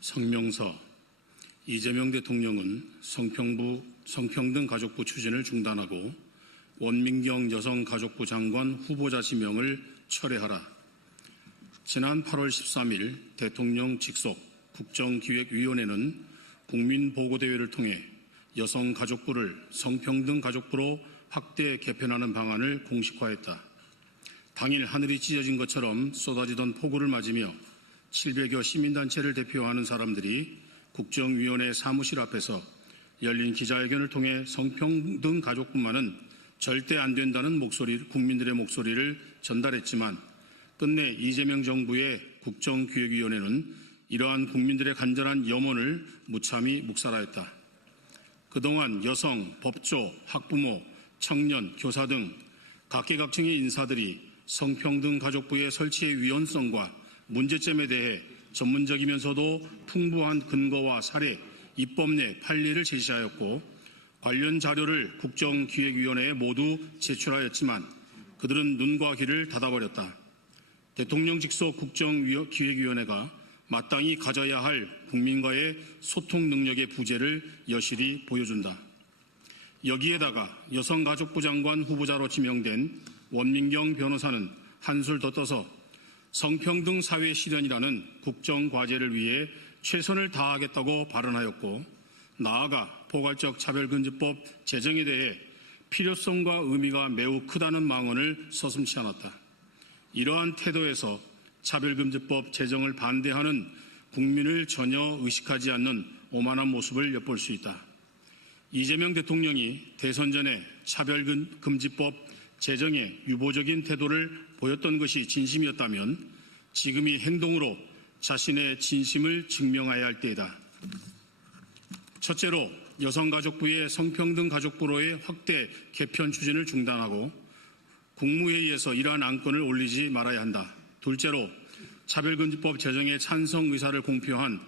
성명서. 이재명 대통령은 성평등 가족부 추진을 중단하고 원민경 여성가족부 장관 후보자 지명을 철회하라. 지난 8월 13일 대통령 직속 국정기획위원회는 국민보고대회를 통해 여성가족부를 성평등 가족부로 확대 개편하는 방안을 공식화했다. 당일 하늘이 찢어진 것처럼 쏟아지던 폭우를 맞으며 700여 시민단체를 대표하는 사람들이 국정위원회 사무실 앞에서 열린 기자회견을 통해 성평등 가족부만은 절대 안 된다는 국민들의 목소리를 전달했지만 끝내 이재명 정부의 국정기획위원회는 이러한 국민들의 간절한 염원을 무참히 묵살하였다. 그동안 여성, 법조, 학부모, 청년, 교사 등 각계각층의 인사들이 성평등 가족부의 설치의 위헌성과 문제점에 대해 전문적이면서도 풍부한 근거와 사례, 입법 내 판례를 제시하였고 관련 자료를 국정기획위원회에 모두 제출하였지만 그들은 눈과 귀를 닫아버렸다. 대통령 직속 국정기획위원회가 마땅히 가져야 할 국민과의 소통 능력의 부재를 여실히 보여준다. 여기에다가 여성가족부 장관 후보자로 지명된 원민경 변호사는 한술 더 떠서 성평등 사회 실현이라는 국정과제를 위해 최선을 다하겠다고 발언하였고 나아가 포괄적 차별금지법 제정에 대해 필요성과 의미가 매우 크다는 망언을 서슴지 않았다. 이러한 태도에서 차별금지법 제정을 반대하는 국민을 전혀 의식하지 않는 오만한 모습을 엿볼 수 있다. 이재명 대통령이 대선 전에 차별금지법 제정에 유보적인 태도를 보였던 것이 진심이었다면 지금이 행동으로 자신의 진심을 증명해야 할 때이다. 첫째로 여성가족부의 성평등 가족부로의 확대 개편 추진을 중단하고 국무회의에서 이러한 안건을 올리지 말아야 한다. 둘째로 차별금지법 제정에 찬성 의사를 공표한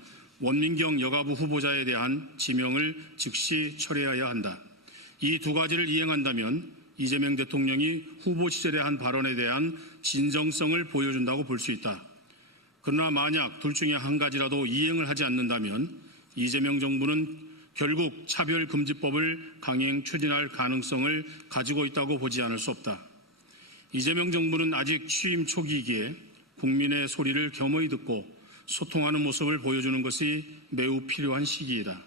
원민경 여가부 후보자에 대한 지명을 즉시 철회해야 한다. 이 두 가지를 이행한다면 이재명 대통령이 후보 시절에 한 발언에 대한 진정성을 보여준다고 볼 수 있다. 그러나 만약 둘 중에 한 가지라도 이행을 하지 않는다면 이재명 정부는 결국 차별금지법을 강행 추진할 가능성을 가지고 있다고 보지 않을 수 없다. 이재명 정부는 아직 취임 초기이기에 국민의 소리를 겸허히 듣고 소통하는 모습을 보여주는 것이 매우 필요한 시기이다.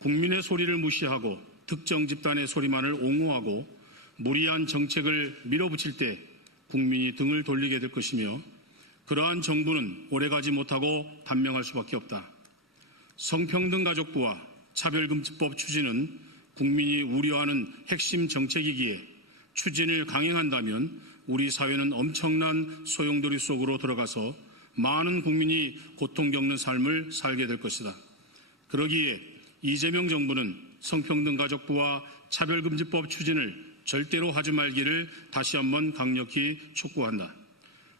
국민의 소리를 무시하고 특정 집단의 소리만을 옹호하고 무리한 정책을 밀어붙일 때 국민이 등을 돌리게 될 것이며 그러한 정부는 오래가지 못하고 단명할 수밖에 없다. 성평등 가족부와 차별금지법 추진은 국민이 우려하는 핵심 정책이기에 추진을 강행한다면 우리 사회는 엄청난 소용돌이 속으로 들어가서 많은 국민이 고통 겪는 삶을 살게 될 것이다. 그러기에 이재명 정부는 성평등 가족부와 차별금지법 추진을 절대로 하지 말기를 다시 한번 강력히 촉구한다.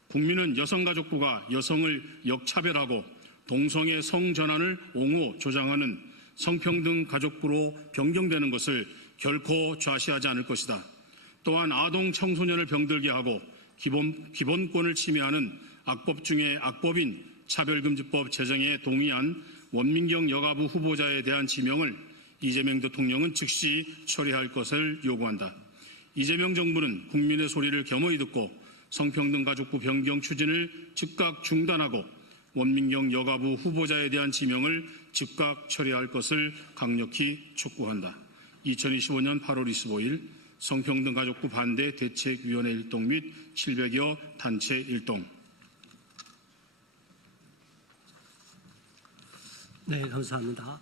국민은 여성가족부가 여성을 역차별하고 동성애 성전환을 옹호 조장하는 성평등 가족부로 변경되는 것을 결코 좌시하지 않을 것이다. 또한 아동 청소년을 병들게 하고 기본권을 침해하는 악법 중에 악법인 차별금지법 제정에 동의한 원민경 여가부 후보자에 대한 지명을 이재명 대통령은 즉시 처리할 것을 요구한다. 이재명 정부는 국민의 소리를 겸허히 듣고 성평등 가족부 변경 추진을 즉각 중단하고 원민경 여가부 후보자에 대한 지명을 즉각 처리할 것을 강력히 촉구한다. 2025년 8월 25일 성평등가족부 반대 대책위원회 일동 및 700여 단체 일동. 네, 감사합니다.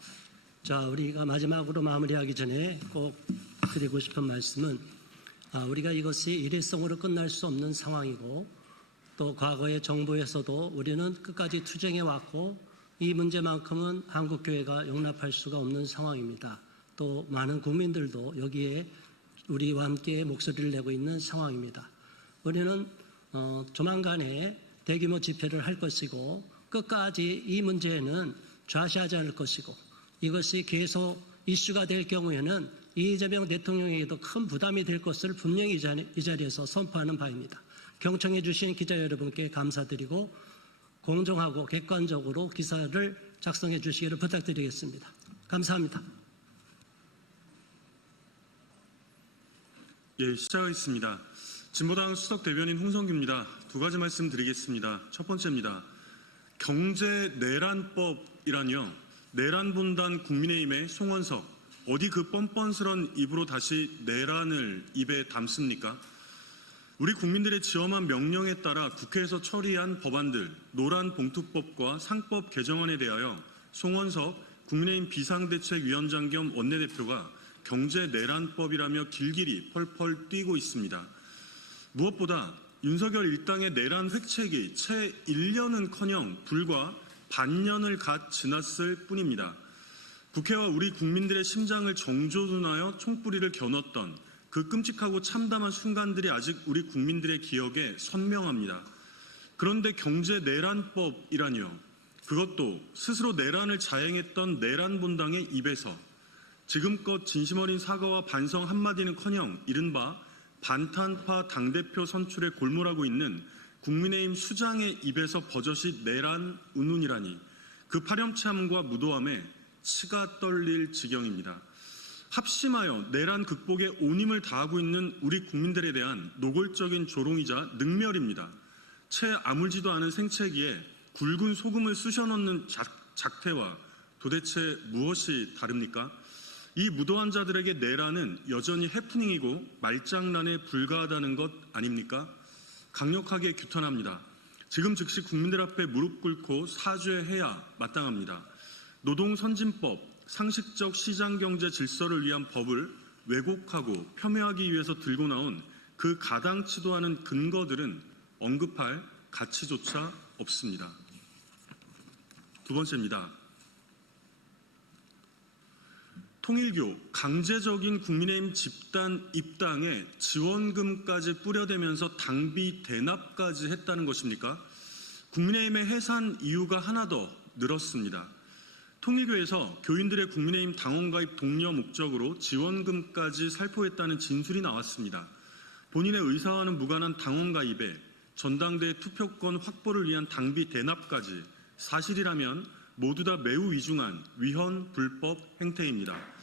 자, 우리가 마지막으로 마무리하기 전에 꼭 드리고 싶은 말씀은 우리가 이것이 일회성으로 끝날 수 없는 상황이고 또 과거의 정부에서도 우리는 끝까지 투쟁해 왔고 이 문제만큼은 한국교회가 용납할 수가 없는 상황입니다. 또 많은 국민들도 여기에 우리와 함께 목소리를 내고 있는 상황입니다. 우리는 조만간에 대규모 집회를 할 것이고 끝까지 이 문제에는 좌시하지 않을 것이고 이것이 계속 이슈가 될 경우에는 이재명 대통령에게도 큰 부담이 될 것을 분명히 이 자리에서 선포하는 바입니다. 경청해 주신 기자 여러분께 감사드리고 공정하고 객관적으로 기사를 작성해 주시기를 부탁드리겠습니다. 감사합니다. 예, 시작하겠습니다. 진보당 수석 대변인 홍성규입니다. 두 가지 말씀드리겠습니다. 첫 번째입니다. 경제 내란법이라니요. 내란 본단 국민의힘의 송원석, 어디 그 뻔뻔스런 입으로 다시 내란을 입에 담습니까? 우리 국민들의 지엄한 명령에 따라 국회에서 처리한 법안들, 노란봉투법과 상법 개정안에 대하여 송원석 국민의힘 비상대책위원장 겸 원내대표가 경제 내란법이라며 길길이 펄펄 뛰고 있습니다. 무엇보다 윤석열 일당의 내란 획책이 채 1년은커녕 불과 반년을 갓 지났을 뿐입니다. 국회와 우리 국민들의 심장을 정조준하여 총뿌리를 겨눴던 그 끔찍하고 참담한 순간들이 아직 우리 국민들의 기억에 선명합니다. 그런데 경제 내란법이라니요. 그것도 스스로 내란을 자행했던 내란 본당의 입에서 지금껏 진심 어린 사과와 반성 한마디는커녕 이른바 반탄파 당대표 선출에 골몰하고 있는 국민의힘 수장의 입에서 버젓이 내란 운운이라니 그 파렴치함과 무도함에 치가 떨릴 지경입니다. 합심하여 내란 극복에 온 힘을 다하고 있는 우리 국민들에 대한 노골적인 조롱이자 능멸입니다. 채 아물지도 않은 생채기에 굵은 소금을 쑤셔넣는 작태와 도대체 무엇이 다릅니까? 이 무도한 자들에게 내란은 여전히 해프닝이고 말장난에 불과하다는 것 아닙니까? 강력하게 규탄합니다. 지금 즉시 국민들 앞에 무릎 꿇고 사죄해야 마땅합니다. 노동선진법, 상식적 시장경제 질서를 위한 법을 왜곡하고 폄훼하기 위해서 들고 나온 그 가당치도 않은 근거들은 언급할 가치조차 없습니다. 두 번째입니다. 통일교 강제적인 국민의힘 집단 입당에 지원금까지 뿌려대면서 당비 대납까지 했다는 것입니까? 국민의힘의 해산 이유가 하나 더 늘었습니다. 통일교에서 교인들의 국민의힘 당원가입 독려 목적으로 지원금까지 살포했다는 진술이 나왔습니다. 본인의 의사와는 무관한 당원가입에 전당대 투표권 확보를 위한 당비 대납까지 사실이라면 모두 다 매우 위중한 위헌 불법 행태입니다.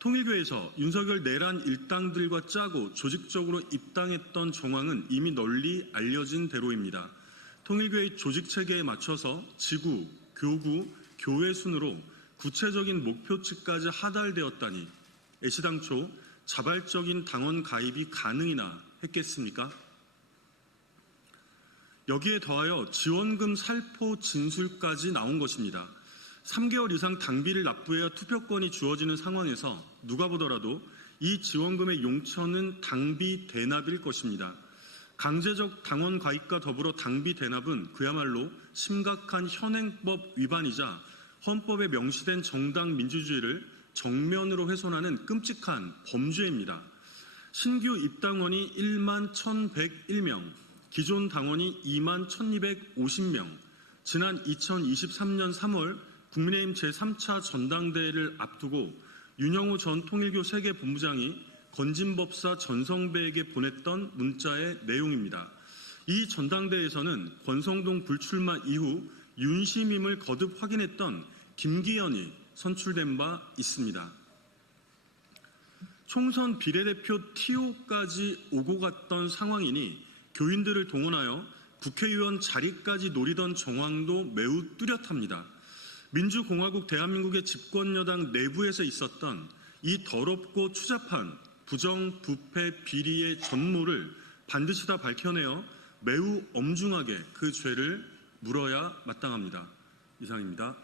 통일교에서 윤석열 내란 일당들과 짜고 조직적으로 입당했던 정황은 이미 널리 알려진 대로입니다. 통일교의 조직체계에 맞춰서 지구, 교구, 교회 순으로 구체적인 목표치까지 하달되었다니 애시당초 자발적인 당원 가입이 가능이나 했겠습니까? 여기에 더하여 지원금 살포 진술까지 나온 것입니다. 3개월 이상 당비를 납부해야 투표권이 주어지는 상황에서 누가 보더라도 이 지원금의 용처는 당비 대납일 것입니다. 강제적 당원 가입과 더불어 당비 대납은 그야말로 심각한 현행법 위반이자 헌법에 명시된 정당 민주주의를 정면으로 훼손하는 끔찍한 범죄입니다. 신규 입당원이 1만 1,101명, 기존 당원이 2만 1,250명, 지난 2023년 3월 국민의힘 제3차 전당대회를 앞두고 윤영호 전 통일교 세계본부장이 건진법사 전성배에게 보냈던 문자의 내용입니다. 이 전당대회에서는 권성동 불출마 이후 윤심임을 거듭 확인했던 김기현이 선출된 바 있습니다. 총선 비례대표 TO까지 오고 갔던 상황이니 교인들을 동원하여 국회의원 자리까지 노리던 정황도 매우 뚜렷합니다. 민주공화국 대한민국의 집권여당 내부에서 있었던 이 더럽고 추잡한 부정, 부패, 비리의 전모를 반드시 다 밝혀내어 매우 엄중하게 그 죄를 물어야 마땅합니다. 이상입니다.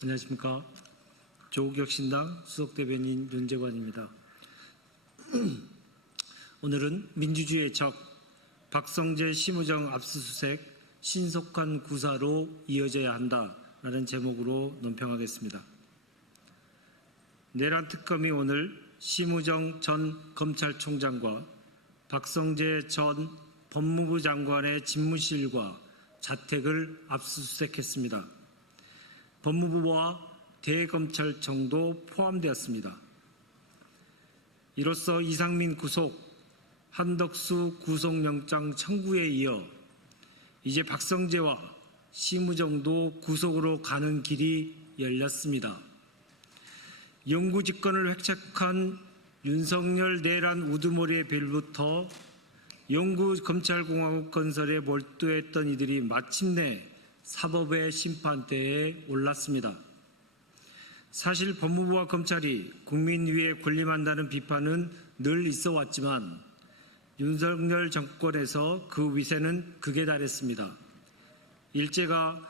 안녕하십니까. 조국혁신당 수석대변인 윤재관입니다. 오늘은 민주주의의 적 박성재 심우정 압수수색 신속한 구사로 이어져야 한다라는 제목으로 논평하겠습니다. 내란 특검이 오늘 심우정 전 검찰총장과 박성재 전 법무부 장관의 집무실과 자택을 압수수색했습니다. 법무부와 대검찰청도 포함되었습니다. 이로써 이상민 구속, 한덕수 구속영장 청구에 이어 이제 박성재와 심우정도 구속으로 가는 길이 열렸습니다. 영구 집권을 획책한 윤석열 내란 우두머리의 빌부터 영구 검찰공화국 건설에 몰두했던 이들이 마침내 사법의 심판대에 올랐습니다. 사실 법무부와 검찰이 국민 위에 군림한다는 비판은 늘 있어 왔지만 윤석열 정권에서 그 위세는 극에 달했습니다. 일제가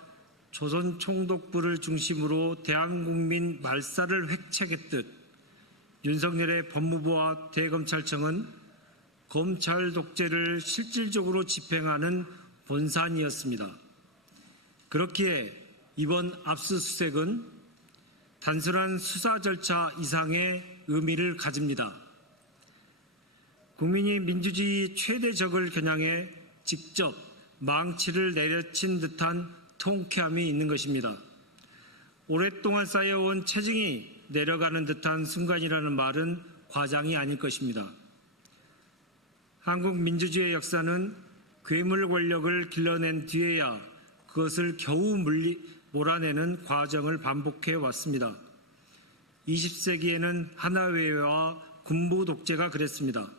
조선 총독부를 중심으로 대한국민 말살을 획책했듯 윤석열의 법무부와 대검찰청은 검찰 독재를 실질적으로 집행하는 본산이었습니다. 그렇기에 이번 압수수색은 단순한 수사 절차 이상의 의미를 가집니다. 국민이 민주주의 최대 적을 겨냥해 직접 망치를 내려친 듯한 통쾌함이 있는 것입니다. 오랫동안 쌓여온 체증이 내려가는 듯한 순간이라는 말은 과장이 아닐 것입니다. 한국 민주주의의 역사는 괴물 권력을 길러낸 뒤에야 그것을 겨우 몰아내는 과정을 반복해 왔습니다. 20세기에는 하나회와 군부 독재가 그랬습니다.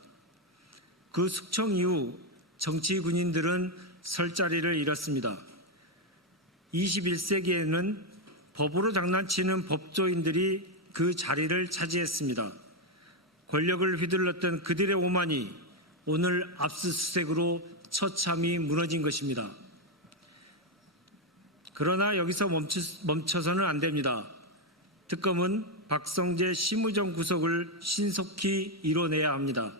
그 숙청 이후 정치 군인들은 설 자리를 잃었습니다. 21세기에는 법으로 장난치는 법조인들이 그 자리를 차지했습니다. 권력을 휘둘렀던 그들의 오만이 오늘 압수수색으로 처참히 무너진 것입니다. 그러나 여기서 멈춰서는 안 됩니다. 특검은 박성재 심우정 구속을 신속히 이뤄내야 합니다.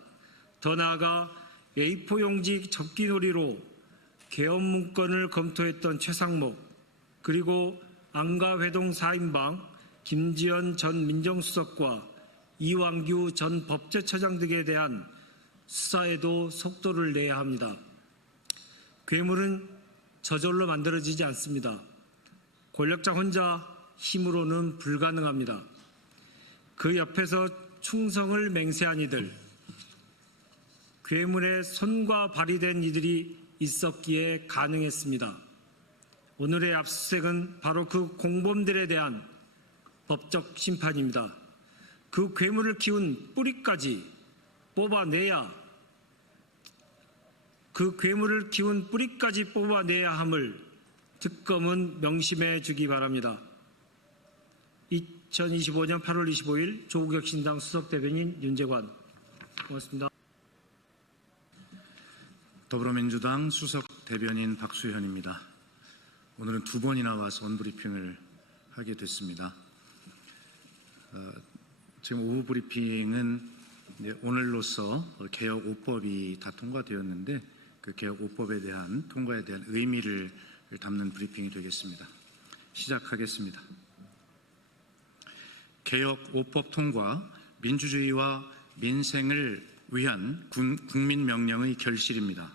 더 나아가 A4 용지 접기놀이로 계엄 문건을 검토했던 최상목, 그리고 안가회동 4인방 김지연 전 민정수석과 이완규 전 법제처장 등에 대한 수사에도 속도를 내야 합니다. 괴물은 저절로 만들어지지 않습니다. 권력자 혼자 힘으로는 불가능합니다. 그 옆에서 충성을 맹세한 이들, 괴물의 손과 발이 된 이들이 있었기에 가능했습니다. 오늘의 압수수색은 바로 그 공범들에 대한 법적 심판입니다. 그 괴물을 키운 뿌리까지 뽑아내야 함을 특검은 명심해 주기 바랍니다. 2025년 8월 25일 조국혁신당 수석대변인 윤재관. 고맙습니다. 더불어민주당 수석대변인 박수현입니다. 오늘은 두 번이나 와서 언브리핑을 하게 됐습니다. 지금 오후 브리핑은 오늘로서 개혁 5법이 다 통과되었는데 그 개혁 5법에 대한 통과에 대한 의미를 담는 브리핑이 되겠습니다. 시작하겠습니다. 개혁 5법 통과, 민주주의와 민생을 위한 국민명령의 결실입니다.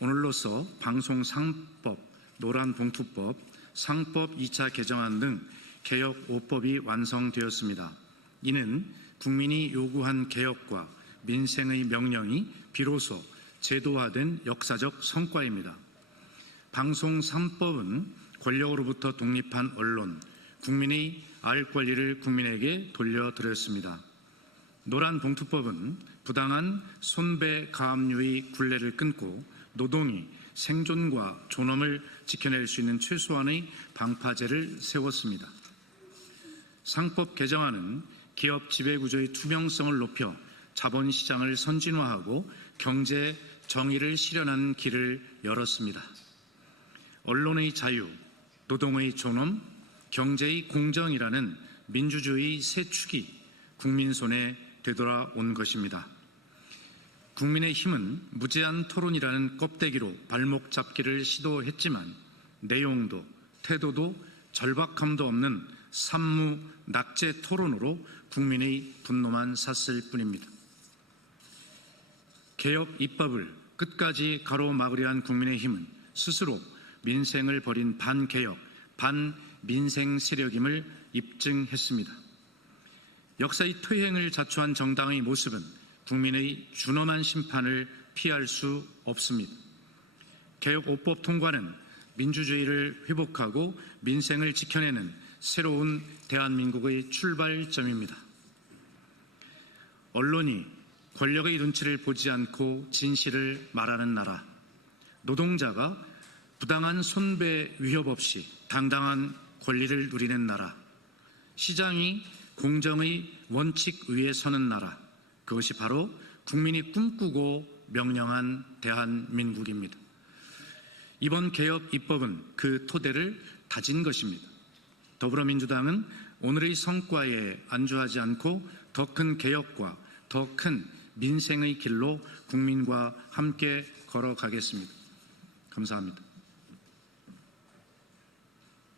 오늘로서 방송 3법, 노란봉투법, 상법 2차 개정안 등 개혁 5법이 완성되었습니다. 이는 국민이 요구한 개혁과 민생의 명령이 비로소 제도화된 역사적 성과입니다. 방송 3법은 권력으로부터 독립한 언론, 국민의 알 권리를 국민에게 돌려드렸습니다. 노란봉투법은 부당한 손배 가압류의 굴레를 끊고 노동이 생존과 존엄을 지켜낼 수 있는 최소한의 방파제를 세웠습니다. 상법 개정안은 기업 지배구조의 투명성을 높여 자본시장을 선진화하고 경제 정의를 실현하는 길을 열었습니다. 언론의 자유, 노동의 존엄, 경제의 공정이라는 민주주의 세 축이 국민 손에 되돌아온 것입니다. 국민의힘은 무제한 토론이라는 껍데기로 발목 잡기를 시도했지만 내용도 태도도 절박함도 없는 산무 낙제 토론으로 국민의 분노만 샀을 뿐입니다. 개혁 입법을 끝까지 가로막으려 한 국민의힘은 스스로 민생을 버린 반개혁, 반민생 세력임을 입증했습니다. 역사의 퇴행을 자초한 정당의 모습은 국민의 준엄한 심판을 피할 수 없습니다. 개혁 5법 통과는 민주주의를 회복하고 민생을 지켜내는 새로운 대한민국의 출발점입니다. 언론이 권력의 눈치를 보지 않고 진실을 말하는 나라, 노동자가 부당한 손배 위협 없이 당당한 권리를 누리는 나라, 시장이 공정의 원칙 위에 서는 나라, 그것이 바로 국민이 꿈꾸고 명령한 대한민국입니다. 이번 개혁 입법은 그 토대를 다진 것입니다. 더불어민주당은 오늘의 성과에 안주하지 않고 더 큰 개혁과 더 큰 민생의 길로 국민과 함께 걸어가겠습니다. 감사합니다.